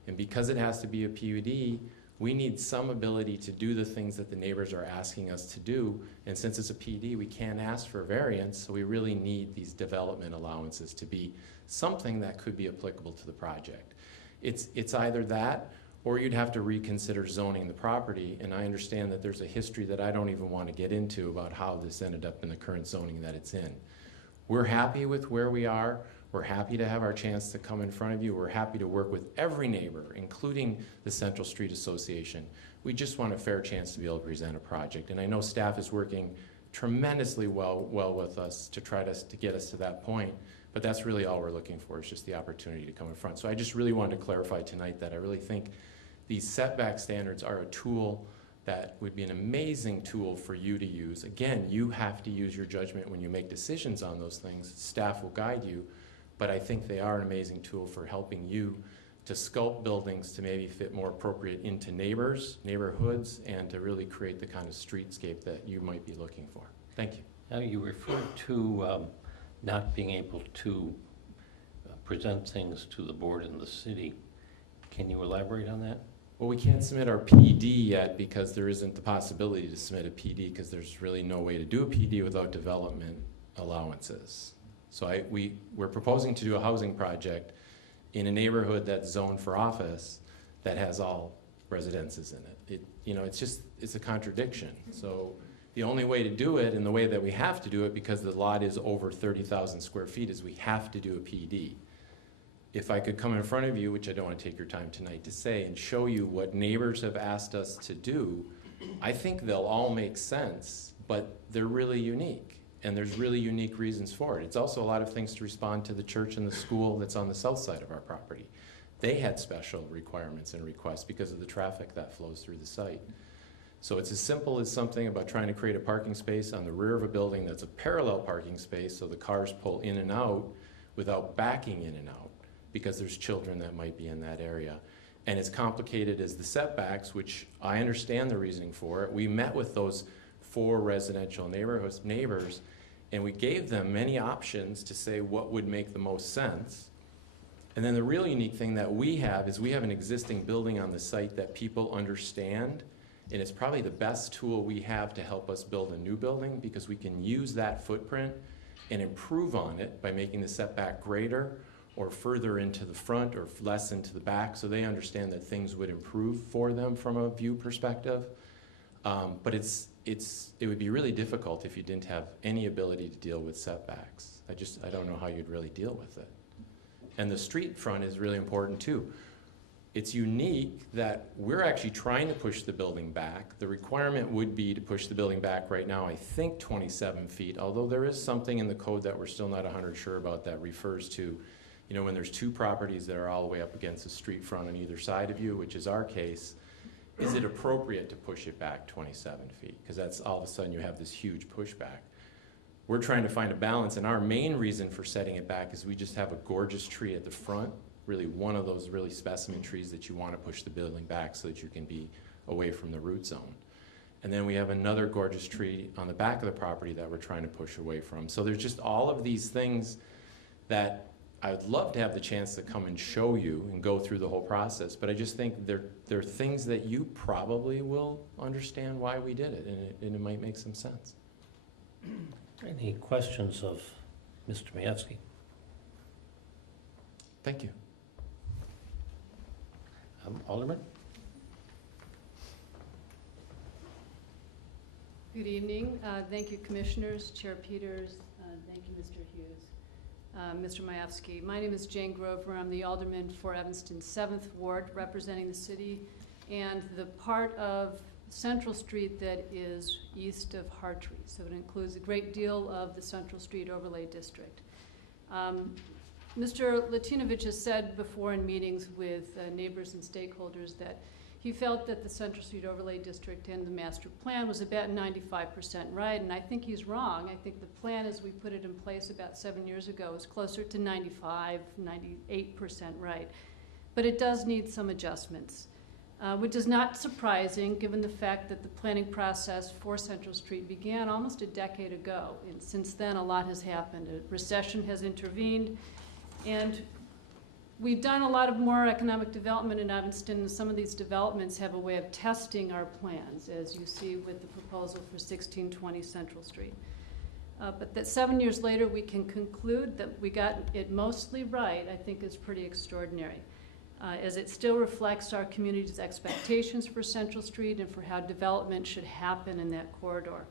And because it has to be a PUD, we need some ability to do the things that the neighbors are asking us to do. And since it's a PUD, we can't ask for a variance, so we really need these development allowances to be something that could be applicable to the project. It's either that, or you'd have to reconsider zoning the property. And I understand that there's a history that I don't even want to get into about how this ended up in the current zoning that it's in. We're happy with where we are. We're happy to have our chance to come in front of you. We're happy to work with every neighbor, including the Central Street Association. We just want a fair chance to be able to present a project. And I know staff is working tremendously well with us to try to get us to that point. But that's really all we're looking for, is just the opportunity to come in front. So I just really wanted to clarify tonight that I really think these setback standards are a tool that would be an amazing tool for you to use. Again, you have to use your judgment when you make decisions on those things. Staff will guide you. But I think they are an amazing tool for helping you to sculpt buildings to maybe fit more appropriate into neighborhoods, and to really create the kind of streetscape that you might be looking for. Thank you. Now, you referred to not being able to present things to the board in the city. Can you elaborate on that? Well, we can't submit our PD yet because there isn't the possibility to submit a PD because there's really no way to do a PD without development allowances. So we're proposing to do a housing project in a neighborhood that's zoned for office that has all residences in it. It's a contradiction. So the only way to do it, and the way that we have to do it because the lot is over 30,000 square feet, is we have to do a PD. If I could come in front of you, which I don't want to take your time tonight to say, and show you what neighbors have asked us to do, I think they'll all make sense, but they're really unique. and there's really unique reasons for it. It's also a lot of things to respond to the church and the school that's on the south side of our property. They had special requirements and requests because of the traffic that flows through the site. So it's as simple as something about trying to create a parking space on the rear of a building that's a parallel parking space so the cars pull in and out without backing in and out because there's children that might be in that area. And as complicated as the setbacks, which I understand the reasoning for it, we met with those 4 residential neighbors, and we gave them many options to say what would make the most sense. And then the real unique thing that we have is we have an existing building on the site that people understand, and it's probably the best tool we have to help us build a new building because we can use that footprint and improve on it by making the setback greater or further into the front or less into the back, so they understand that things would improve for them from a view perspective. But it would be really difficult if you didn't have any ability to deal with setbacks. I don't know how you'd really deal with it. And the street front is really important too. It's unique that we're actually trying to push the building back. The requirement would be to push the building back right now, I think 27 feet, although there is something in the code that we're still not 100% sure about that refers to, you know, when there's 2 properties that are all the way up against the street front on either side of you, which is our case, is it appropriate to push it back 27 feet? Because that's all of a sudden you have this huge pushback. We're trying to find a balance, and our main reason for setting it back is we just have a gorgeous tree at the front, really one of those really specimen trees that you want to push the building back so that you can be away from the root zone. And then we have another gorgeous tree on the back of the property that we're trying to push away from. So there's just all of these things that I'd love to have the chance to come and show you and go through the whole process, but I just think there are things that you probably will understand why we did it, and it might make some sense. Any questions of Mr. Majewski? Thank you. Alderman? Good evening. Thank you, Commissioners, Chair Peters. Thank you, Mr. Hughes. Mr. Majewski. My name is Jane Grover. I'm the Alderman for Evanston 7th Ward, representing the city and the part of Central Street that is east of Hartree. So it includes a great deal of the Central Street Overlay District. Mr. Latinovich has said before in meetings with neighbors and stakeholders that he felt that the Central Street Overlay District and the master plan was about 95% right, and I think he's wrong. I think the plan as we put it in place about 7 years ago is closer to 95, 98% right. But it does need some adjustments, which is not surprising given the fact that the planning process for Central Street began almost a decade ago. And since then, a lot has happened. A recession has intervened, and we've done a lot of more economic development in Evanston, and some of these developments have a way of testing our plans, as you see with the proposal for 1620 Central Street. But that 7 years later, we can conclude that we got it mostly right, I think is pretty extraordinary, as it still reflects our community's expectations for Central Street and for how development should happen in that corridor.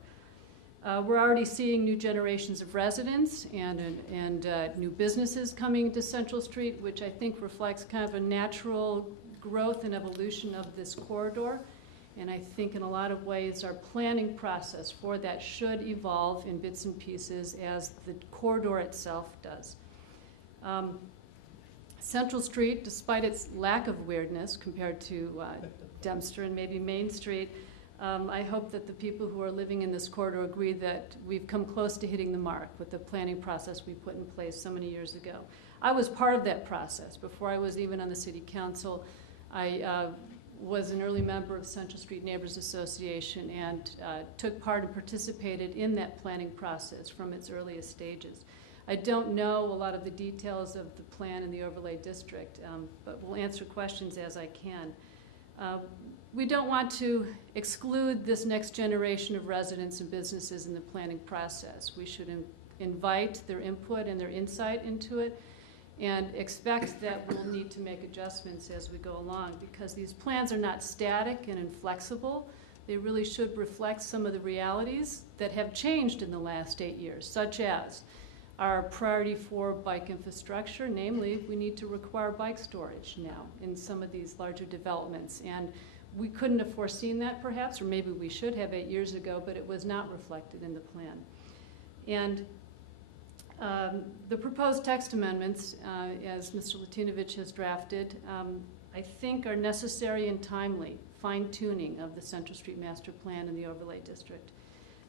We're already seeing new generations of residents and new businesses coming to Central Street, which I think reflects kind of a natural growth and evolution of this corridor. And I think in a lot of ways our planning process for that should evolve in bits and pieces as the corridor itself does. Central Street, despite its lack of weirdness compared to Dempster and maybe Main Street, I hope that the people who are living in this corridor agree that we've come close to hitting the mark with the planning process we put in place so many years ago. I was part of that process. Before I was even on the City Council, I was an early member of Central Street Neighbors Association and took part and participated in that planning process from its earliest stages. I don't know a lot of the details of the plan in the overlay district, but will answer questions as I can. We don't want to exclude this next generation of residents and businesses in the planning process. We should invite their input and their insight into it and expect that we'll need to make adjustments as we go along, because these plans are not static and inflexible. They really should reflect some of the realities that have changed in the last 8 years, such as our priority for bike infrastructure, namely we need to require bike storage now in some of these larger developments. And we couldn't have foreseen that perhaps, or maybe we should have 8 years ago, but it was not reflected in the plan. And the proposed text amendments, as Mr. Latinovich has drafted, I think are necessary and timely fine-tuning of the Central Street Master Plan and the Overlay District.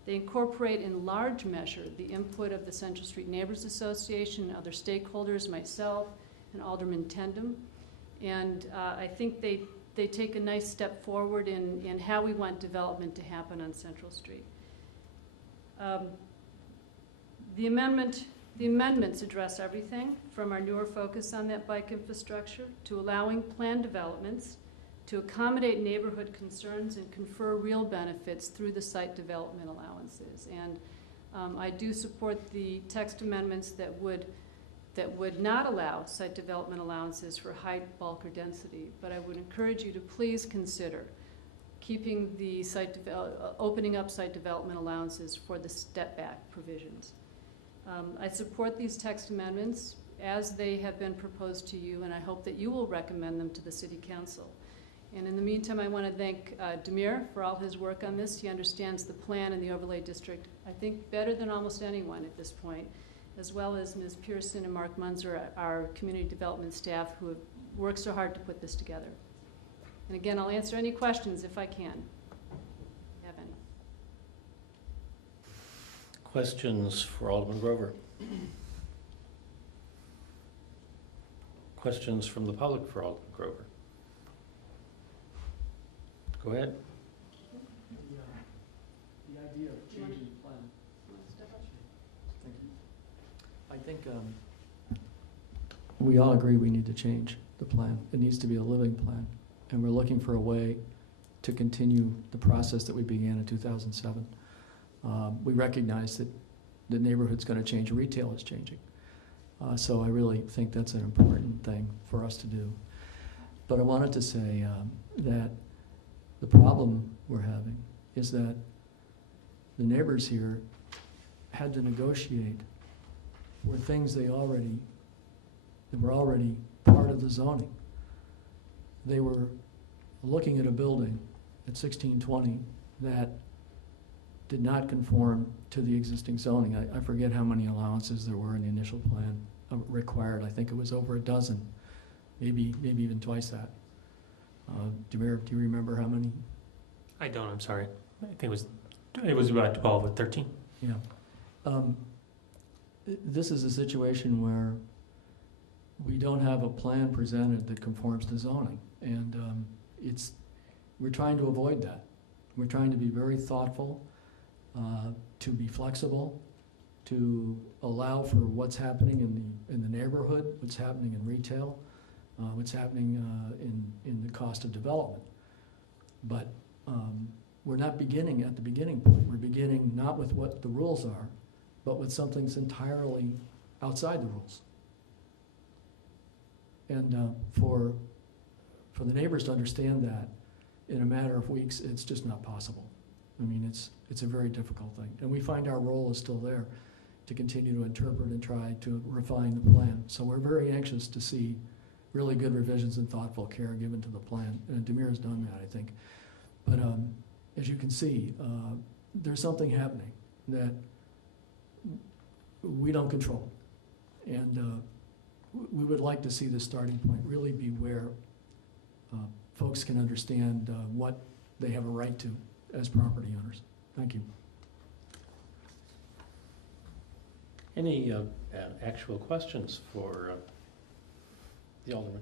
They incorporate in large measure the input of the Central Street Neighbors Association, other stakeholders, myself, and Alderman Tendem. And I think they take a nice step forward in how we want development to happen on Central Street. The amendments address everything from our newer focus on that bike infrastructure to allowing planned developments to accommodate neighborhood concerns and confer real benefits through the site development allowances. And I do support the text amendments that would not allow site development allowances for height, bulk, or density, but I would encourage you to please consider keeping the opening up site development allowances for the step-back provisions. I support these text amendments as they have been proposed to you, and I hope that you will recommend them to the City Council. And in the meantime, I want to thank Demir for all his work on this. He understands the plan and the overlay district, I think, better than almost anyone at this point, as well as Ms. Pearson and Mark Munzer, our community development staff, who have worked so hard to put this together. And again, I'll answer any questions if I can. Have any? Questions for Alderman Grover? Questions from the public for Alderman Grover? Go ahead. The idea of changing the plan. Thank you. I think we all agree we need to change the plan. It needs to be a living plan. And we're looking for a way to continue the process that we began in 2007. We recognize that the neighborhood's going to change, retail is changing. So I really think that's an important thing for us to do. But I wanted to say that the problem we're having is that the neighbors here had to negotiate for things that were already part of the zoning. They were looking at a building at 1620 that did not conform to the existing zoning. I forget how many allowances there were in the initial plan required. I think it was over a dozen, maybe even twice that. Demir, do you remember how many? I don't, I'm sorry. I think it was about 12 or 13. Yeah. This is a situation where we don't have a plan presented that conforms to zoning. And we're trying to avoid that. We're trying to be very thoughtful, to be flexible, to allow for what's happening in the neighborhood, what's happening in retail, what's happening in the cost of development. But we're not beginning at the beginning point. We're beginning not with what the rules are, but with something that's entirely outside the rules. And for the neighbors to understand that in a matter of weeks, it's just not possible. I mean, it's a very difficult thing. And we find our role is still there to continue to interpret and try to refine the plan. So we're very anxious to see really good revisions and thoughtful care given to the plan. And Demir has done that, I think. But as you can see, there's something happening that we don't control. And we would like to see the starting point really be where folks can understand what they have a right to as property owners. Thank you. Any actual questions for the Alderman?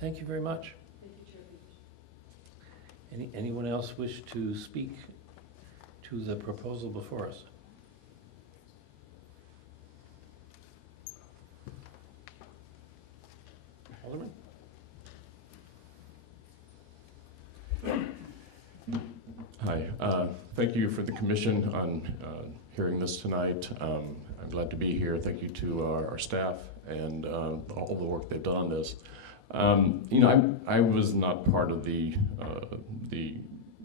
Thank you very much. Thank you, Chair Peters. Anyone else wish to speak to the proposal before us? Alderman? Hi, thank you for the commission on hearing this tonight. I'm glad to be here. Thank you to our staff and all the work they've done on this. You know, I was not part of the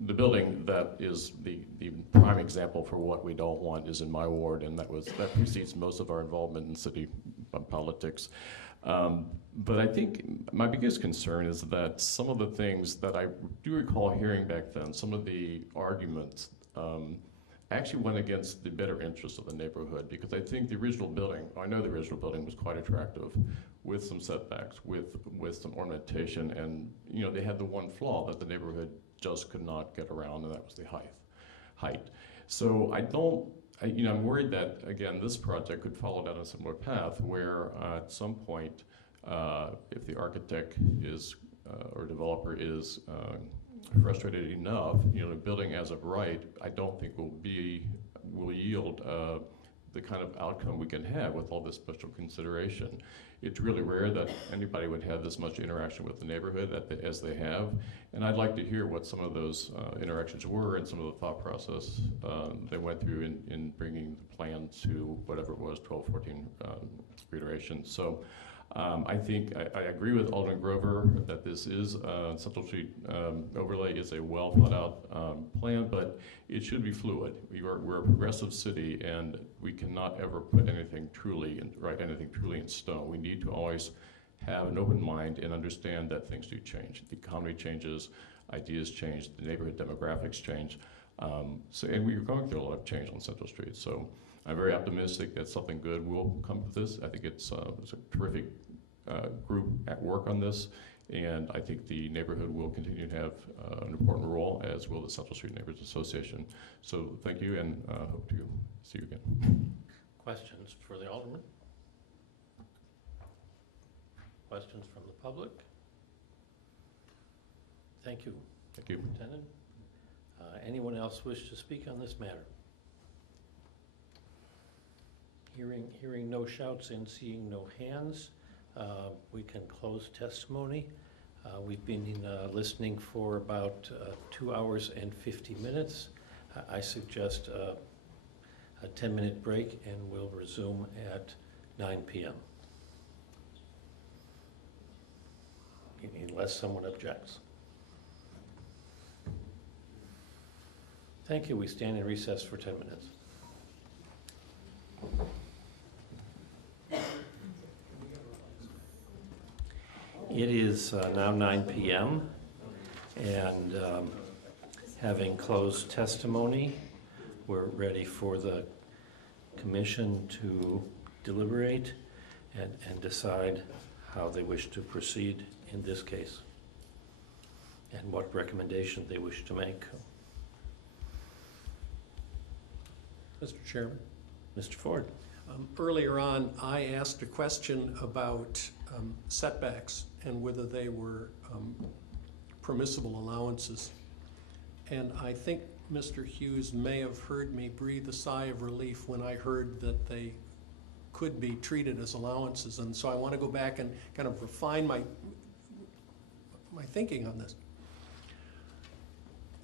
building that is the prime example for what we don't want is in my ward, and that precedes most of our involvement in city politics. But I think my biggest concern is that some of the things that I do recall hearing back then, some of the arguments I actually went against the better interest of the neighborhood because I think the original building, I know the original building was quite attractive with some setbacks, with some ornamentation, and they had the one flaw that the neighborhood just could not get around, and that was the height. So I'm worried that, again, this project could follow down a similar path where at some point, if the architect is or developer is frustrated enough, building as of right, I don't think will yield the kind of outcome we can have with all this special consideration. It's really rare that anybody would have this much interaction with the neighborhood as they have, and I'd like to hear what some of those interactions were and some of the thought process they went through in bringing the plan to whatever it was, 12, 14 reiterations. So I think I agree with Alderman Grover that this is Central Street overlay is a well thought out plan, but it should be fluid. We're a progressive city, and we cannot ever put anything truly in stone. We need to always have an open mind and understand that things do change. The economy changes, ideas change, the neighborhood demographics change. And we're going through a lot of change on Central Street. So I'm very optimistic that something good will come of this. I think it's a terrific group at work on this, and I think the neighborhood will continue to have an important role, as will the Central Street Neighborhoods Association. So thank you, and hope to see you again. Questions for the Alderman? Questions from the public? Thank you. Thank you. Superintendent. Anyone else wish to speak on this matter? Hearing no shouts and seeing no hands, we can close testimony. We've been listening for about 2 hours and 50 minutes. I suggest a 10-minute break, and we'll resume at 9 p.m. unless someone objects. Thank you. We stand in recess for 10 minutes. It is now 9 p.m. and having closed testimony, we're ready for the commission to deliberate and decide how they wish to proceed in this case and what recommendation they wish to make. Mr. Chairman. Mr. Ford. Earlier on, I asked a question about setbacks and whether they were permissible allowances. And I think Mr. Hughes may have heard me breathe a sigh of relief when I heard that they could be treated as allowances. And so I want to go back and kind of refine my thinking on this.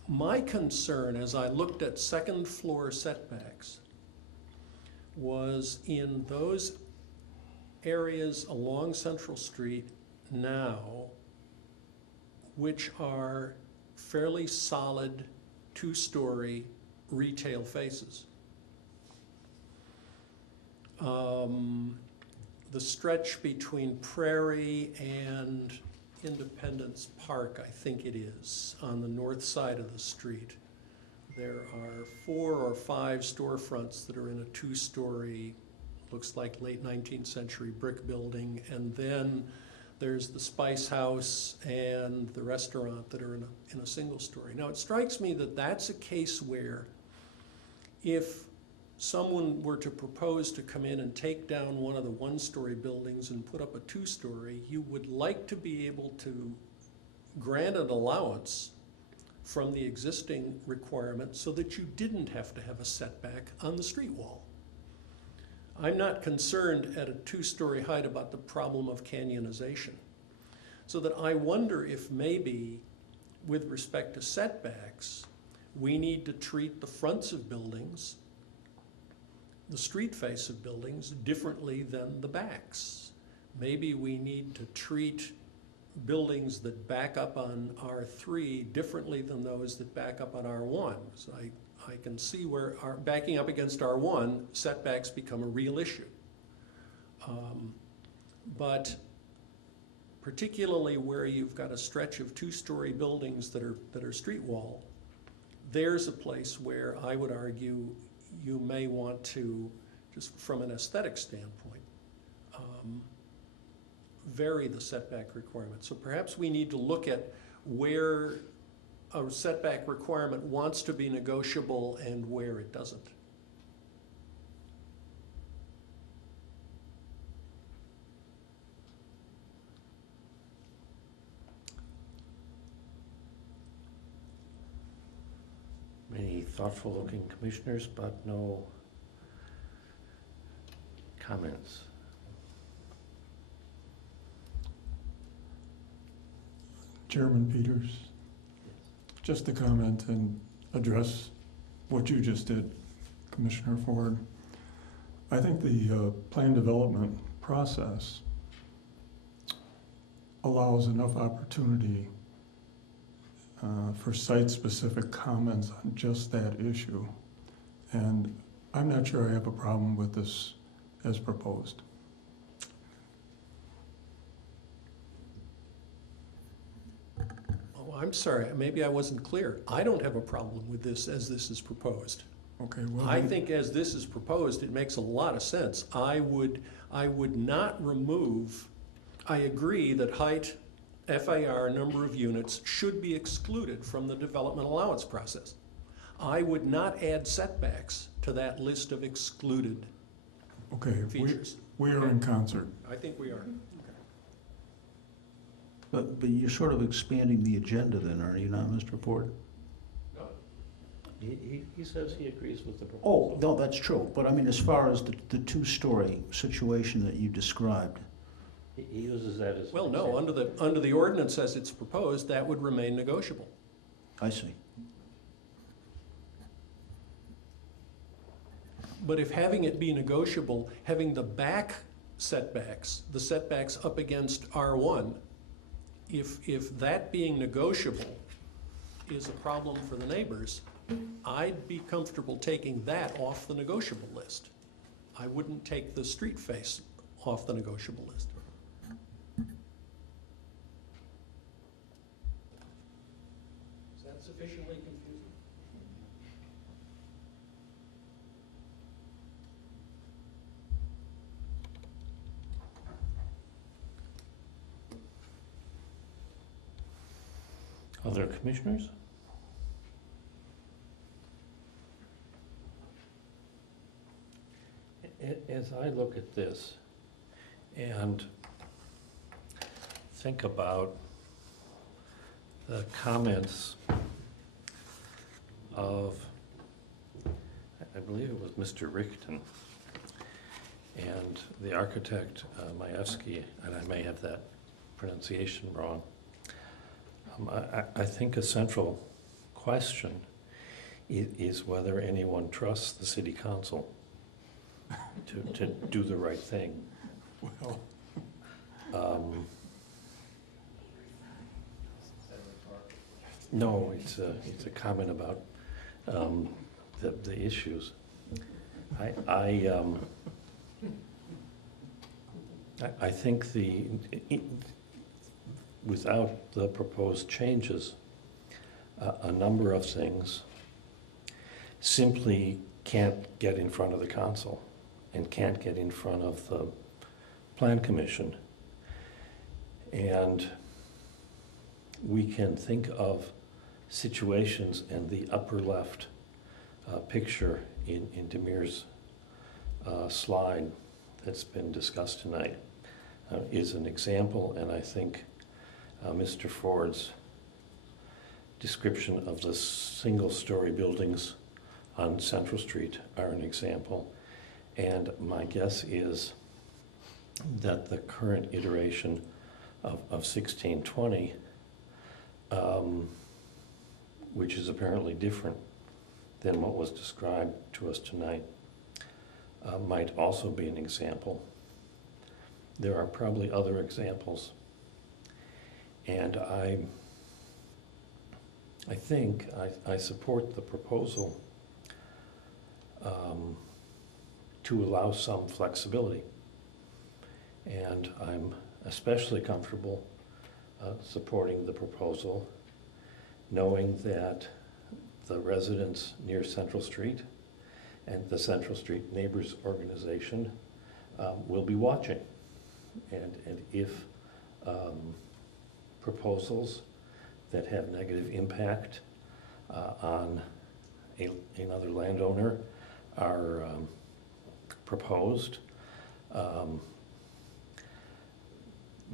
My concern as I looked at second floor setbacks was in those areas along Central Street now, which are fairly solid two-story retail faces. The stretch between Prairie and Independence Park, I think it is, on the north side of the street. There are 4 or 5 storefronts that are in a two-story, looks like late 19th century brick building, and then there's the Spice House and the restaurant that are in a single story. Now it strikes me that that's a case where if someone were to propose to come in and take down one of the one-story buildings and put up a two-story, you would like to be able to grant an allowance from the existing requirement so that you didn't have to have a setback on the street wall. I'm not concerned at a two-story height about the problem of canyonization. So that I wonder if maybe with respect to setbacks, we need to treat the fronts of buildings, the street face of buildings, differently than the backs. Maybe we need to treat buildings that back up on R3 differently than those that back up on R1. So I can see where backing up against R1, setbacks become a real issue. But particularly where you've got a stretch of two-story buildings that are street wall, there's a place where I would argue you may want to, just from an aesthetic standpoint, vary the setback requirement. So perhaps we need to look at where a setback requirement wants to be negotiable and where it doesn't. Many thoughtful-looking commissioners, but no comments. Chairman Peters, just to comment and address what you just did, Commissioner Ford. I think the plan development process allows enough opportunity for site-specific comments on just that issue. And I'm not sure I have a problem with this as proposed. Oh, I'm sorry, maybe I wasn't clear. I don't have a problem with this as this is proposed. Okay, well, I think as this is proposed, it makes a lot of sense. I would not remove, I agree that height, FAR, number of units, should be excluded from the development allowance process. I would not add setbacks to that list of excluded okay, features. we are in concert. I think we are. But you're sort of expanding the agenda then, are you not, Mr. Ford? He says he agrees with the Oh, proposal. no, that's true, but I mean, as far as the two-story situation that you described, He uses that as. Well, no, under the ordinance as it's proposed, that would remain negotiable. I see. But if having it be negotiable, having the back setbacks, the setbacks up against R1, if that being negotiable is a problem for the neighbors, I'd be comfortable taking that off the negotiable list. I wouldn't take the street face off the negotiable list. Is that sufficiently confusing? Other commissioners? As I look at this and think about the comments of, I believe it was Mr. Richten, and the architect, Majewski, and I may have that pronunciation wrong. I think a central question is whether anyone trusts the city council to do the right thing. Well, No, it's a comment about the issues. I think without the proposed changes, a number of things simply can't get in front of the council and can't get in front of the plan commission. And we can think of situations, and the upper left picture in Demir's slide that's been discussed tonight is an example, and I think Mr. Ford's description of the single-story buildings on Central Street are an example. And my guess is that the current iteration of 1620, which is apparently different than what was described to us tonight, might also be an example. There are probably other examples. And I think I support the proposal to allow some flexibility. And I'm especially comfortable supporting the proposal, knowing that the residents near Central Street and the Central Street Neighbors Organization will be watching. And if proposals that have negative impact on another landowner are proposed,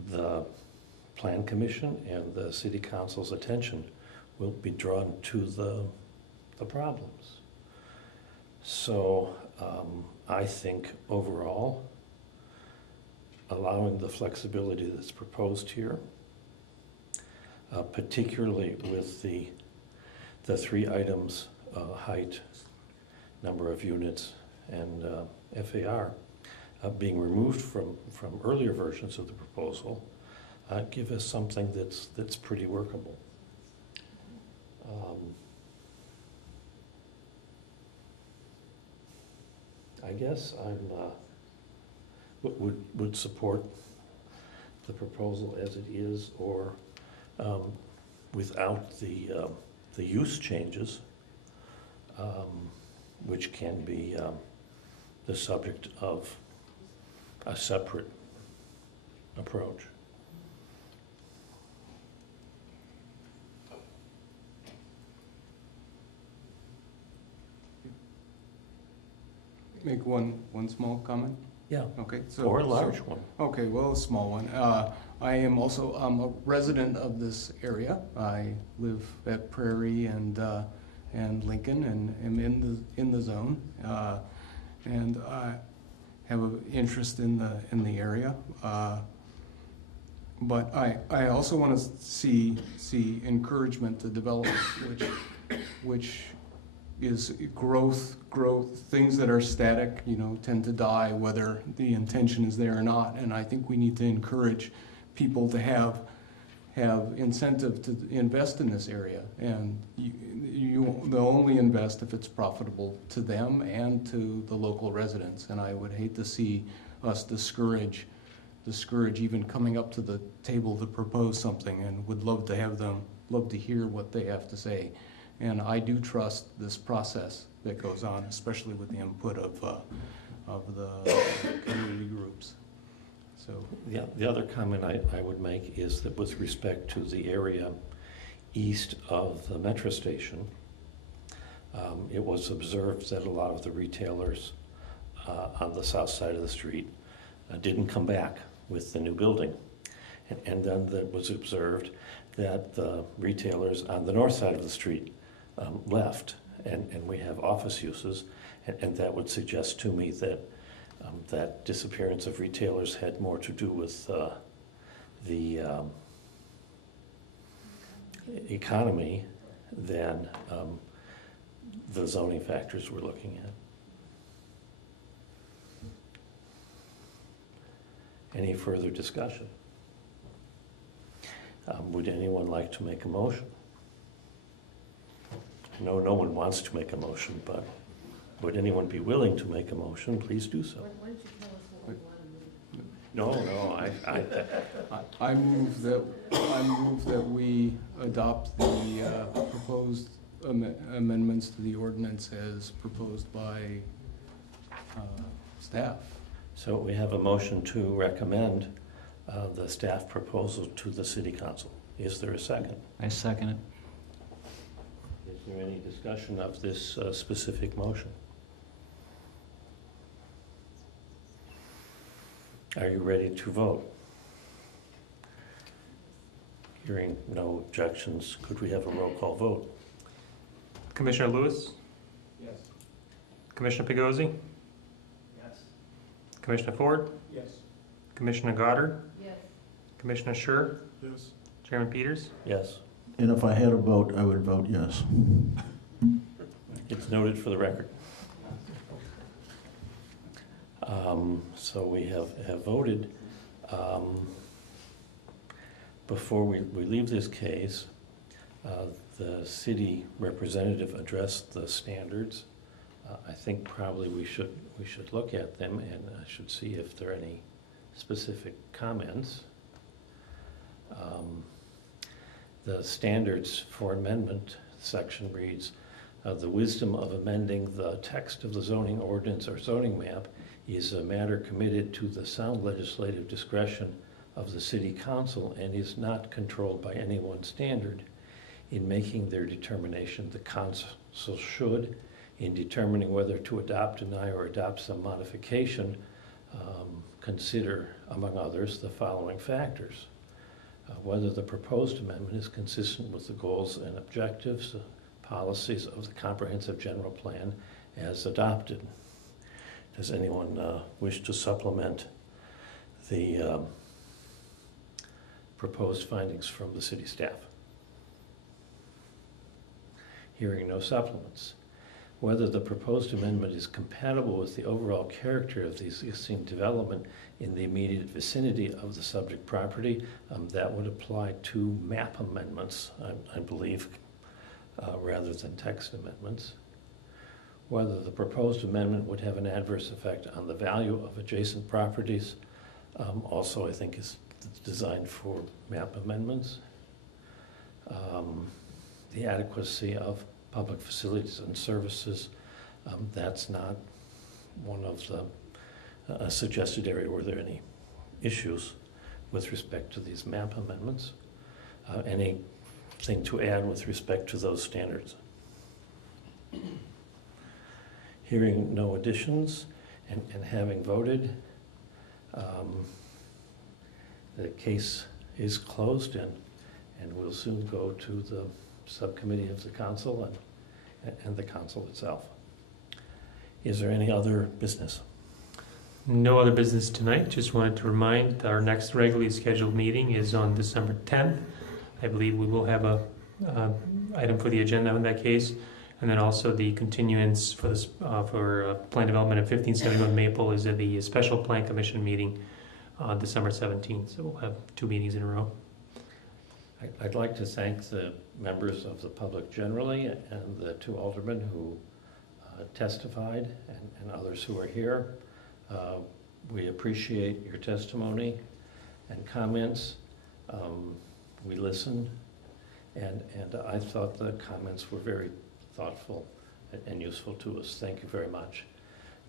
the Plan Commission and the City Council's attention will be drawn to the problems. So I think overall, allowing the flexibility that's proposed here, particularly with the three items, height, number of units, and FAR, being removed from earlier versions of the proposal, give us something that's pretty workable. I guess I'm would support the proposal as it is, or without the use changes, which can be the subject of a separate approach. Make one small comment? Yeah. Okay. Or a large one. Okay, well, a small one. I am also a resident of this area. I live at Prairie and Lincoln, and am in the zone, and I have an interest in the area. But I also want to see encouragement to development, which is growth. Things that are static, tend to die, whether the intention is there or not. And I think we need to encourage people to have incentive to invest in this area. And they'll only invest if it's profitable to them and to the local residents. And I would hate to see us discourage even coming up to the table to propose something, and would love to hear what they have to say. And I do trust this process that goes on, especially with the input of the community groups. So the other comment I would make is that with respect to the area east of the metro station, it was observed that a lot of the retailers on the south side of the street didn't come back with the new building. And then it was observed that the retailers on the north side of the street left, and we have office uses, and that would suggest to me that that disappearance of retailers had more to do with the economy than the zoning factors we're looking at. Any further discussion? Would anyone like to make a motion? No one wants to make a motion, but would anyone be willing to make a motion? Please do so. Why don't you tell us what we want to move? No, I move that we adopt the proposed amendments to the ordinance as proposed by staff. So we have a motion to recommend the staff proposal to the City Council. Is there a second? I second it. Is there any discussion of this specific motion? Are you ready to vote? Hearing no objections, could we have a roll call vote? Commissioner Lewis? Yes. Commissioner Pigozzi? Yes. Commissioner Ford? Yes. Commissioner Goddard? Yes. Commissioner Schur? Yes. Chairman Peters? Yes. And if I had a vote, I would vote yes. It's noted for the record. So we have voted. Before we leave this case, the city representative addressed the standards. I think probably we should look at them, and I should see if there are any specific comments. The standards for amendment section reads, The wisdom of amending the text of the zoning ordinance or zoning map is a matter committed to the sound legislative discretion of the city council and is not controlled by any one standard. In making their determination, the council should, in determining whether to adopt, deny, or adopt some modification, consider, among others, the following factors. Whether the proposed amendment is consistent with the goals and objectives, policies of the comprehensive general plan as adopted. Does anyone wish to supplement the proposed findings from the city staff? Hearing no supplements. Whether the proposed amendment is compatible with the overall character of the existing development in the immediate vicinity of the subject property, that would apply to map amendments, I believe, rather than text amendments. Whether the proposed amendment would have an adverse effect on the value of adjacent properties, also I think is designed for map amendments. The adequacy of public facilities and services, that's not one of the suggested area. Were there any issues with respect to these map amendments? Anything to add with respect to those standards? Hearing no additions and having voted, the case is closed and we'll soon go to the subcommittee of the council and the council itself. Is there any other business? No other business tonight. Just wanted to remind our next regularly scheduled meeting is on December 10th. I believe we will have a item for the agenda in that case. And then also the continuance for this plan development at 1571 Maple is at the special plan commission meeting on December 17th. So we'll have 2 meetings in a row. I'd like to thank the members of the public generally and the 2 aldermen who testified and others who are here. We appreciate your testimony and comments. We listen, and I thought the comments were very thoughtful and useful to us. Thank you very much.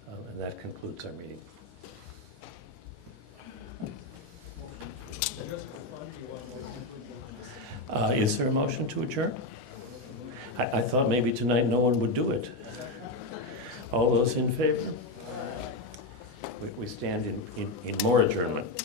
And that concludes our meeting. Is there a motion to adjourn? I thought maybe tonight no one would do it. All those in favor? We stand in more adjournment.